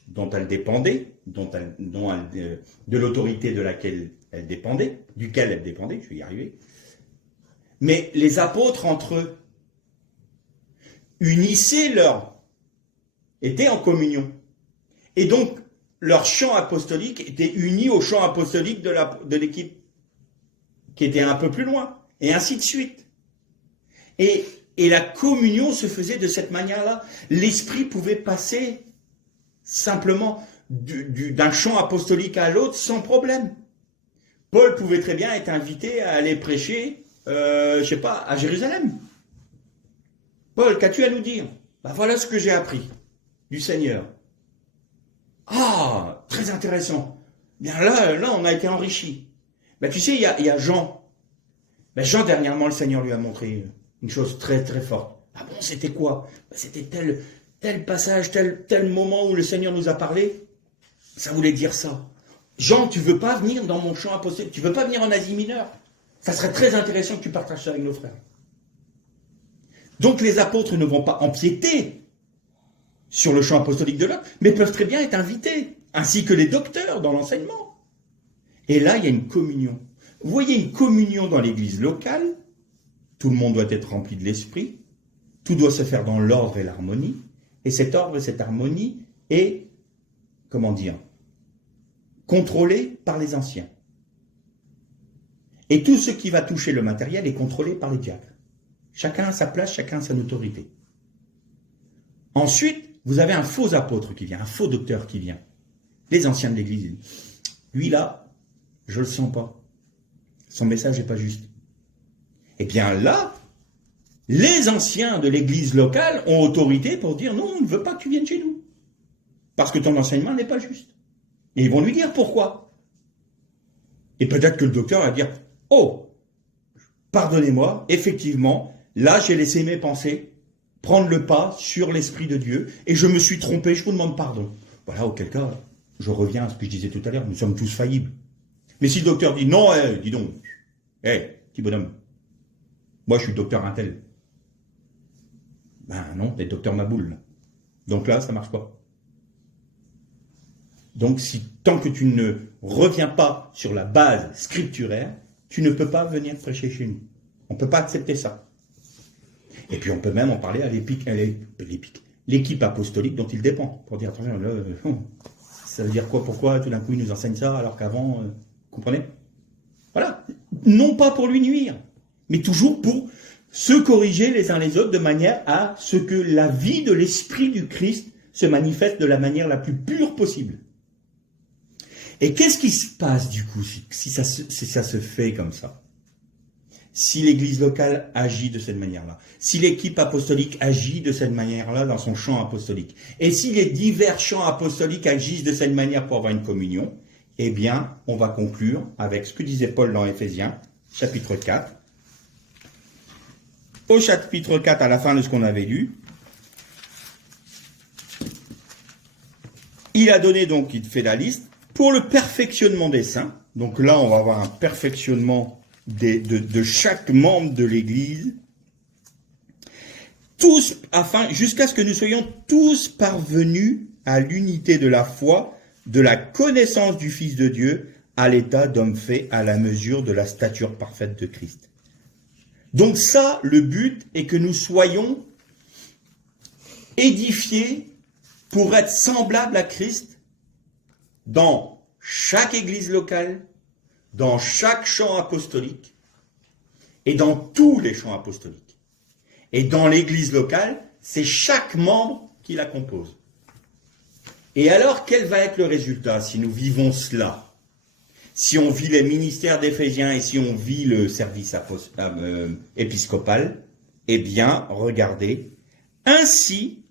dont elle dépendait, de l'autorité de laquelle elle dépendait, duquel elle dépendait, je vais y arriver. Mais les apôtres entre eux étaient en communion. Et donc, leur chant apostolique était uni au chant apostolique de l'équipe qui était un peu plus loin, et ainsi de suite. Et la communion se faisait de cette manière-là. L'esprit pouvait passer simplement d'un chant apostolique à l'autre sans problème. Paul pouvait très bien être invité à aller prêcher, à Jérusalem. Paul, qu'as-tu à nous dire? Voilà ce que j'ai appris du Seigneur. Ah, très intéressant. Bien là, on a été enrichi. Tu sais, il y a Jean. Jean, dernièrement, le Seigneur lui a montré une chose très très forte. Ah bon, c'était quoi? C'était tel passage, tel moment où le Seigneur nous a parlé. Ça voulait dire ça. Jean, tu veux pas venir dans mon chant apostolique? Tu veux pas venir en Asie mineure? Ça serait très intéressant que tu partages ça avec nos frères. Donc les apôtres ne vont pas empiéter sur le chant apostolique de l'autre, mais peuvent très bien être invités, ainsi que les docteurs dans l'enseignement. Et là, il y a une communion. Vous voyez une communion dans l'église locale tout le monde doit être rempli de l'esprit, tout doit se faire dans l'ordre et l'harmonie, et cet ordre et cette harmonie est, comment dire, contrôlé par les anciens. Et tout ce qui va toucher le matériel est contrôlé par les diacres. Chacun a sa place, chacun a sa autorité. Ensuite, vous avez un faux apôtre qui vient, un faux docteur qui vient. Les anciens de l'Église, lui là, je le sens pas. Son message n'est pas juste. Eh bien là, les anciens de l'Église locale ont autorité pour dire non, on ne veut pas que tu viennes chez nous. Parce que ton enseignement n'est pas juste. Et ils vont lui dire pourquoi. Et peut-être que le docteur va dire, oh, pardonnez-moi, effectivement, là j'ai laissé mes pensées prendre le pas sur l'Esprit de Dieu et je me suis trompé, je vous demande pardon. Voilà, auquel cas, je reviens à ce que je disais tout à l'heure, nous sommes tous faillibles. Mais si le docteur dit non, dis donc, petit bonhomme, moi je suis docteur Intel. Ben non, t'es docteur Maboule. Donc là, ça marche pas. Donc tant que tu ne reviens pas sur la base scripturaire, tu ne peux pas venir prêcher chez nous. On ne peut pas accepter ça. Et puis on peut même en parler à l'équipe apostolique dont il dépend, pour dire attention, là, ça veut dire quoi, pourquoi tout d'un coup il nous enseigne ça alors qu'avant, comprenez? Voilà, non pas pour lui nuire, mais toujours pour se corriger les uns les autres de manière à ce que la vie de l'Esprit du Christ se manifeste de la manière la plus pure possible. Et qu'est-ce qui se passe du coup si ça se fait comme ça? Si l'Église locale agit de cette manière-là, si l'équipe apostolique agit de cette manière-là dans son champ apostolique, et si les divers champs apostoliques agissent de cette manière pour avoir une communion, eh bien, on va conclure avec ce que disait Paul dans Éphésiens, chapitre 4. Au chapitre 4, à la fin de ce qu'on avait lu, il a donné donc, il fait la liste, pour le perfectionnement des saints. Donc là, on va avoir un perfectionnement de chaque membre de l'Église, tous, jusqu'à ce que nous soyons tous parvenus à l'unité de la foi, de la connaissance du Fils de Dieu, à l'état d'homme fait à la mesure de la stature parfaite de Christ. Donc ça, le but est que nous soyons édifiés pour être semblables à Christ dans chaque église locale, dans chaque champ apostolique et dans tous les champs apostoliques. Et dans l'église locale, c'est chaque membre qui la compose. Et alors, quel va être le résultat si nous vivons cela? Si on vit les ministères d'Éphésiens et si on vit le service épiscopal, eh bien, regardez, ainsi,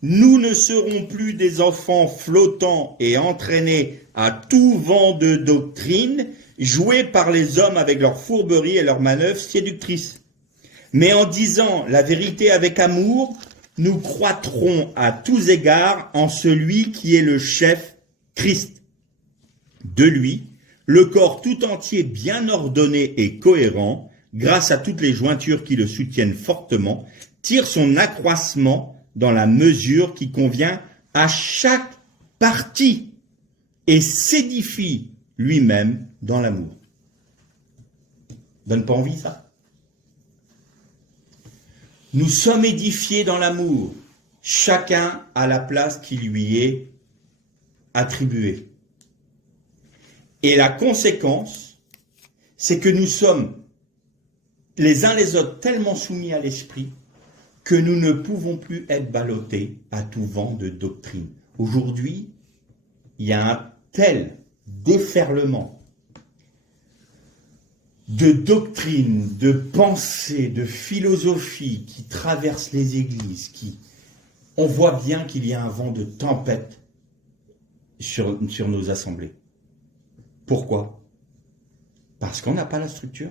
nous ne serons plus des enfants flottants et entraînés à tout vent de doctrine, joués par les hommes avec leurs fourberies et leurs manœuvres séductrices. Mais en disant la vérité avec amour, nous croîtrons à tous égards en celui qui est le chef, Christ. De lui, le corps tout entier bien ordonné et cohérent, grâce à toutes les jointures qui le soutiennent fortement, tire son accroissement dans la mesure qui convient à chaque partie et s'édifie lui-même dans l'amour. Donne pas envie, ça? Nous sommes édifiés dans l'amour, chacun à la place qui lui est attribuée. Et la conséquence, c'est que nous sommes les uns les autres tellement soumis à l'esprit que nous ne pouvons plus être ballottés à tout vent de doctrine. Aujourd'hui, il y a un tel déferlement de doctrine, de pensée, de philosophie qui traverse les églises, on voit bien qu'il y a un vent de tempête sur nos assemblées. Pourquoi? Parce qu'on n'a pas la structure.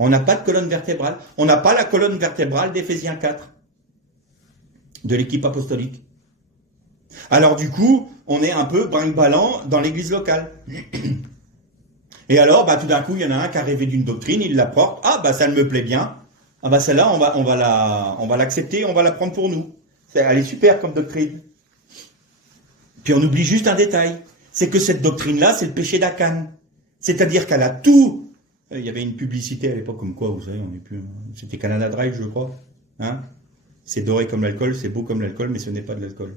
On n'a pas de colonne vertébrale. On n'a pas la colonne vertébrale d'Éphésiens 4, de l'équipe apostolique. Alors du coup, on est un peu brinque-ballant dans l'église locale. Et alors, tout d'un coup, il y en a un qui a rêvé d'une doctrine, il la porte. Ah, ça me plaît bien. Ah, celle-là, on va l'accepter, on va la prendre pour nous. Elle est super comme doctrine. Puis on oublie juste un détail. C'est que cette doctrine-là, c'est le péché d'Akan. C'est-à-dire qu'elle a tout Il y avait une publicité à l'époque comme quoi, vous savez, c'était Canada Dry, je crois. Hein, c'est doré comme l'alcool, c'est beau comme l'alcool, mais ce n'est pas de l'alcool.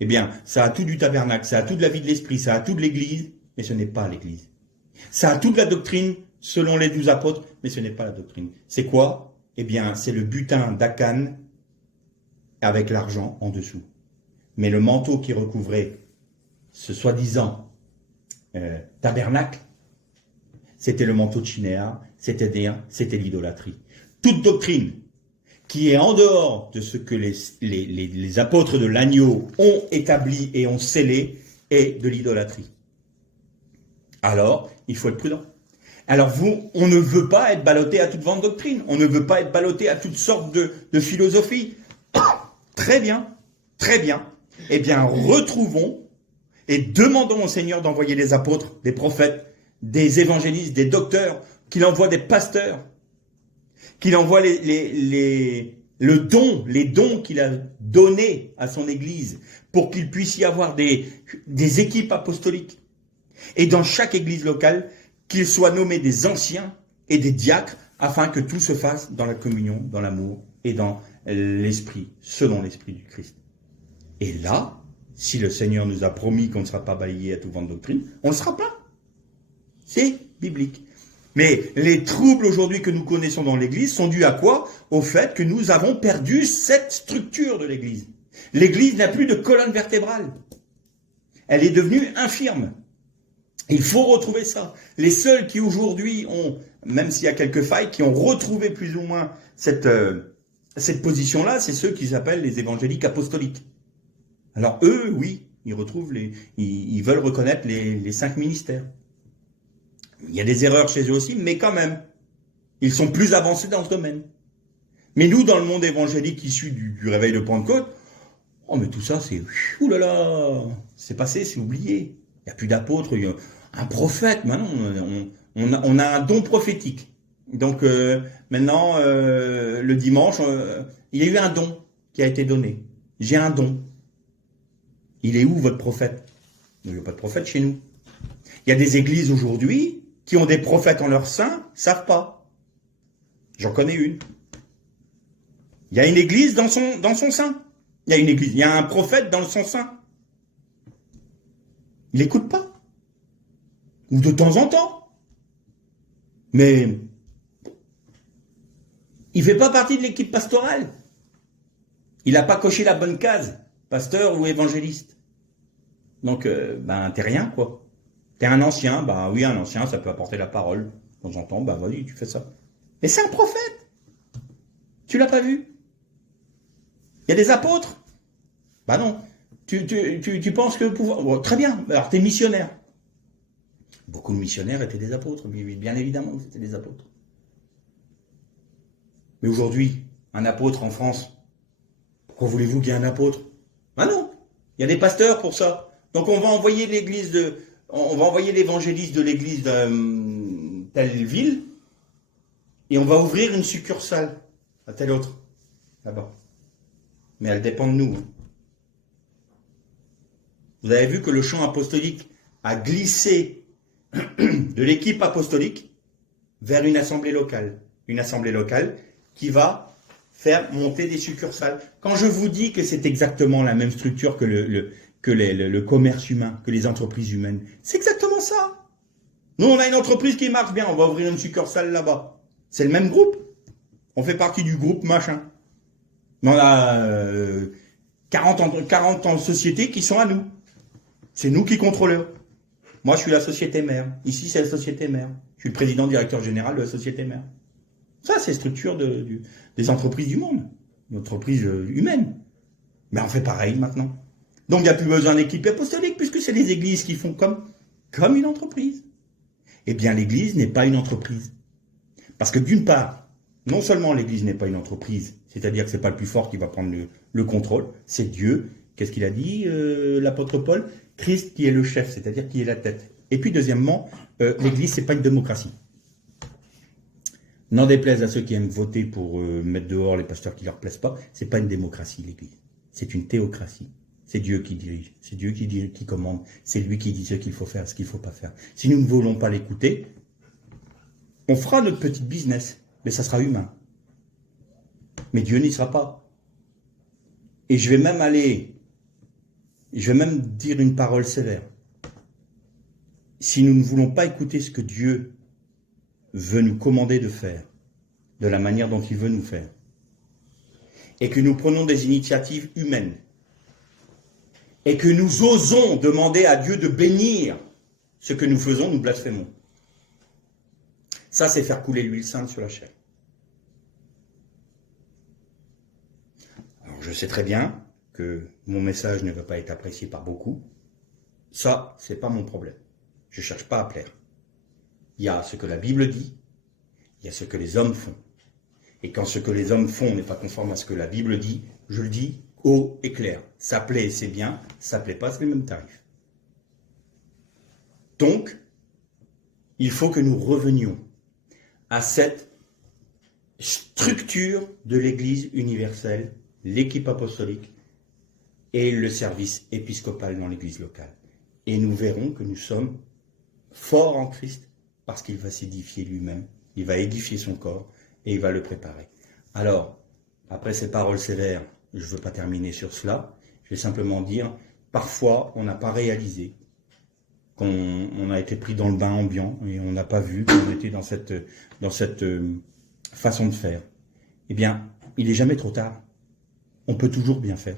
Eh bien, ça a tout du tabernacle, ça a tout de la vie de l'esprit, ça a tout de l'église, mais ce n'est pas l'église. Ça a tout de la doctrine, selon les 12 apôtres, mais ce n'est pas la doctrine. C'est quoi? Eh bien, c'est le butin d'Akan avec l'argent en dessous. Mais le manteau qui recouvrait ce soi-disant tabernacle, c'était le manteau de Chinéa, c'était l'idolâtrie. Toute doctrine qui est en dehors de ce que les apôtres de l'agneau ont établi et ont scellé est de l'idolâtrie. Alors, il faut être prudent. Alors on ne veut pas être ballotté à toute vente doctrine, on ne veut pas être ballotté à toutes sortes de philosophies. Très bien, très bien. Eh bien, retrouvons et demandons au Seigneur d'envoyer des apôtres, des prophètes, des évangélistes, des docteurs, qu'il envoie des pasteurs, qu'il envoie les dons qu'il a donnés à son Église pour qu'il puisse y avoir des équipes apostoliques. Et dans chaque église locale, qu'il soit nommé des anciens et des diacres afin que tout se fasse dans la communion, dans l'amour et dans l'esprit, selon l'esprit du Christ. Et là, si le Seigneur nous a promis qu'on ne sera pas balayé à tout vent de doctrine, on ne le sera pas. C'est biblique. Mais les troubles aujourd'hui que nous connaissons dans l'Église sont dus à quoi? Au fait que nous avons perdu cette structure de l'Église. L'Église n'a plus de colonne vertébrale. Elle est devenue infirme. Il faut retrouver ça. Les seuls qui aujourd'hui ont, même s'il y a quelques failles, qui ont retrouvé plus ou moins cette position-là, c'est ceux qui s'appellent les évangéliques apostoliques. Alors eux, oui, ils retrouvent ils veulent reconnaître les 5 ministères. Il y a des erreurs chez eux aussi, mais quand même, ils sont plus avancés dans ce domaine. Mais nous, dans le monde évangélique issu du réveil de Pentecôte, oh mais tout ça, c'est oulala, c'est passé, c'est oublié. Il n'y a plus d'apôtres, il y a un prophète. Maintenant, on a un don prophétique. Donc maintenant, le dimanche, il y a eu un don qui a été donné. J'ai un don. Il est où votre prophète? Il n'y a pas de prophète chez nous. Il y a des églises aujourd'hui qui ont des prophètes en leur sein, ne savent pas. J'en connais une. Il y a une église dans son sein. Il y a un prophète dans son sein. Il n'écoute pas. Ou de temps en temps. Mais il ne fait pas partie de l'équipe pastorale. Il n'a pas coché la bonne case, pasteur ou évangéliste. Donc, t'es rien, quoi. T'es un ancien, oui, un ancien, ça peut apporter la parole. De temps en temps, vas-y, tu fais ça. Mais c'est un prophète. Tu l'as pas vu? Il y a des apôtres. Non. Tu penses que pouvoir... Bon, très bien, alors t'es missionnaire. Beaucoup de missionnaires étaient des apôtres, bien évidemment c'était des apôtres. Mais aujourd'hui, un apôtre en France, pourquoi voulez-vous qu'il y ait un apôtre? Non, il y a des pasteurs pour ça. Donc on va envoyer l'évangéliste de l'église de telle ville, et on va ouvrir une succursale à telle autre, là-bas. Mais elle dépend de nous. Vous avez vu que le champ apostolique a glissé de l'équipe apostolique vers une assemblée locale. Une assemblée locale qui va faire monter des succursales. Quand je vous dis que c'est exactement la même structure que le commerce humain, que les entreprises humaines, c'est exactement ça. Nous, on a une entreprise qui marche bien, on va ouvrir une succursale là-bas. C'est le même groupe. On fait partie du groupe machin. Mais on a 40 sociétés qui sont à nous. C'est nous qui contrôlons. Moi, je suis la société mère. Ici, c'est la société mère. Je suis le président directeur général de la société mère. Ça, c'est la structure des entreprises du monde. Une entreprise humaine. Mais on fait pareil maintenant. Donc, il n'y a plus besoin d'équipe apostolique puisque c'est les églises qui font comme une entreprise. Eh bien, l'église n'est pas une entreprise. Parce que d'une part, non seulement l'église n'est pas une entreprise, c'est-à-dire que c'est pas le plus fort qui va prendre le contrôle, c'est Dieu. Qu'est-ce qu'il a dit, l'apôtre Paul? Christ qui est le chef, c'est-à-dire qui est la tête. Et puis deuxièmement, l'église, c'est pas une démocratie. N'en déplaise à ceux qui aiment voter pour mettre dehors les pasteurs qui leur plaisent pas, c'est pas une démocratie, l'église. C'est une théocratie. C'est Dieu qui dirige, c'est Dieu qui commande, c'est lui qui dit ce qu'il faut faire, ce qu'il faut pas faire. Si nous ne voulons pas l'écouter, On fera notre petit business, mais ça sera humain. Mais Dieu n'y sera pas. Et je vais même dire une parole sévère. Si nous ne voulons pas écouter ce que Dieu veut nous commander de faire, de la manière dont il veut nous faire, et que nous prenons des initiatives humaines, et que nous osons demander à Dieu de bénir ce que nous faisons, nous blasphémons. Ça, c'est faire couler l'huile sainte sur la chair. Alors, je sais très bien que mon message ne va pas être apprécié par beaucoup. Ça, c'est pas mon problème. Je ne cherche pas à plaire. Il y a ce que la Bible dit, il y a ce que les hommes font. Et quand ce que les hommes font n'est pas conforme à ce que la Bible dit, je le dis haut et clair. Ça plaît, c'est bien. Ça plaît pas, c'est les mêmes tarifs. Donc, il faut que nous revenions à cette structure de l'Église universelle, l'équipe apostolique et le service épiscopal dans l'Église locale. Et nous verrons que nous sommes forts en Christ parce qu'il va s'édifier lui-même, il va édifier son corps et il va le préparer. Alors, après ces paroles sévères, je ne veux pas terminer sur cela, je vais simplement dire, parfois on n'a pas réalisé qu'on a été pris dans le bain ambiant et on n'a pas vu qu'on était dans cette façon de faire. Eh bien, il n'est jamais trop tard. On peut toujours bien faire.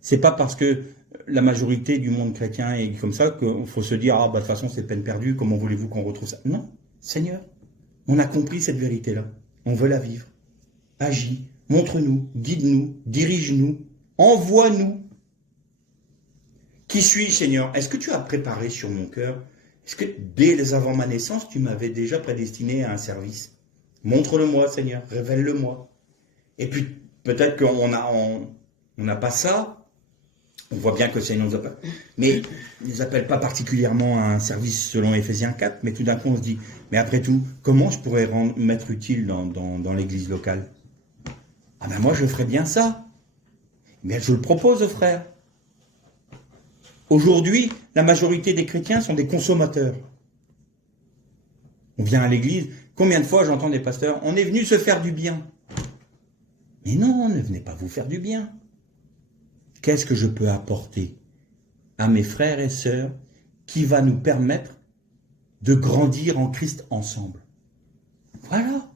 C'est pas parce que la majorité du monde chrétien est comme ça qu'il faut se dire « Ah, bah, de toute façon, c'est peine perdue, comment voulez-vous qu'on retrouve ça ?» Non, Seigneur, on a compris cette vérité-là. On veut la vivre. Agis, montre-nous, guide-nous, dirige-nous, envoie-nous. Qui suis-je, Seigneur? Est-ce que tu as préparé sur mon cœur? Est-ce que dès avant ma naissance, tu m'avais déjà prédestiné à un service? Montre-le-moi, Seigneur, révèle-le-moi. Et puis, peut-être qu'on n'a pas ça. On voit bien que le Seigneur nous appelle. Mais il ne nous appelle pas particulièrement à un service selon Éphésiens 4, mais tout d'un coup on se dit, mais après tout, comment je pourrais m'être utile dans l'église locale? Ah ben moi je ferais bien ça. Mais je le propose aux frères. Aujourd'hui, la majorité des chrétiens sont des consommateurs. On vient à l'église, combien de fois j'entends des pasteurs, on est venu se faire du bien. Mais non, ne venez pas vous faire du bien. Qu'est-ce que je peux apporter à mes frères et sœurs qui va nous permettre de grandir en Christ ensemble? Voilà.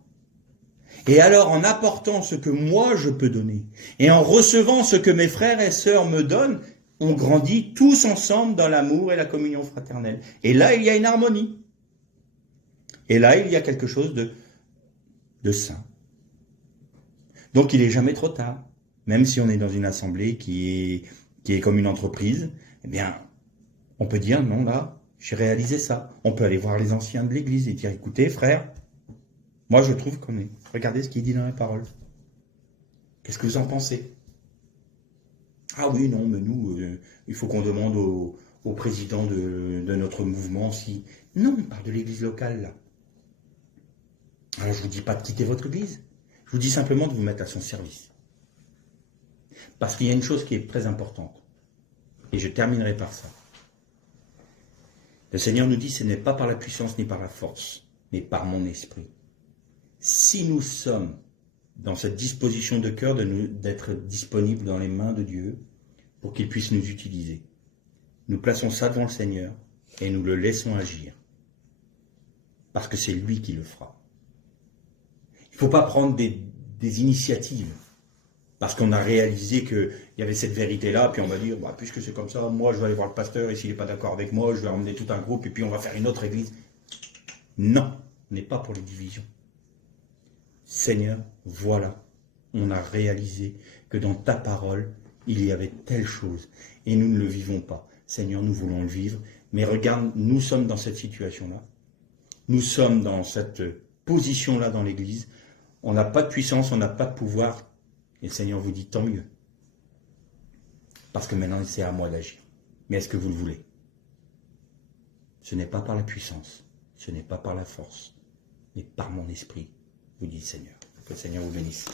Et alors, en apportant ce que moi je peux donner, et en recevant ce que mes frères et sœurs me donnent, on grandit tous ensemble dans l'amour et la communion fraternelle. Et là, il y a une harmonie. Et là, il y a quelque chose de sain. Donc, il n'est jamais trop tard. Même si on est dans une assemblée qui est comme une entreprise, eh bien, on peut dire, non, là, j'ai réalisé ça. On peut aller voir les anciens de l'église et dire, écoutez, frère, moi je trouve qu'on est. Regardez ce qu'il dit dans les paroles. Qu'est-ce que vous en pensez? Ah oui, non, mais nous, il faut qu'on demande au président de notre mouvement si... Non, on parle de l'église locale, là. Alors, je ne vous dis pas de quitter votre église. Je vous dis simplement de vous mettre à son service. Parce qu'il y a une chose qui est très importante. Et je terminerai par ça. Le Seigneur nous dit, ce n'est pas par la puissance ni par la force, mais par mon esprit. Si nous sommes dans cette disposition de cœur d'être disponibles dans les mains de Dieu pour qu'il puisse nous utiliser, nous plaçons ça devant le Seigneur et nous le laissons agir. Parce que c'est lui qui le fera. Il ne faut pas prendre des initiatives. Parce qu'on a réalisé qu'il y avait cette vérité-là, puis on va dire, bah, puisque c'est comme ça, moi je vais aller voir le pasteur, et s'il n'est pas d'accord avec moi, je vais emmener tout un groupe, et puis on va faire une autre église. Non, on n'est pas pour les divisions. Seigneur, voilà, on a réalisé que dans ta parole, il y avait telle chose, et nous ne le vivons pas. Seigneur, nous voulons le vivre, mais regarde, nous sommes dans cette situation-là, nous sommes dans cette position-là dans l'église, on n'a pas de puissance, on n'a pas de pouvoir. Et le Seigneur vous dit, tant mieux. Parce que maintenant, c'est à moi d'agir. Mais est-ce que vous le voulez? Ce n'est pas par la puissance, ce n'est pas par la force, mais par mon esprit, vous dit le Seigneur. Que le Seigneur vous bénisse.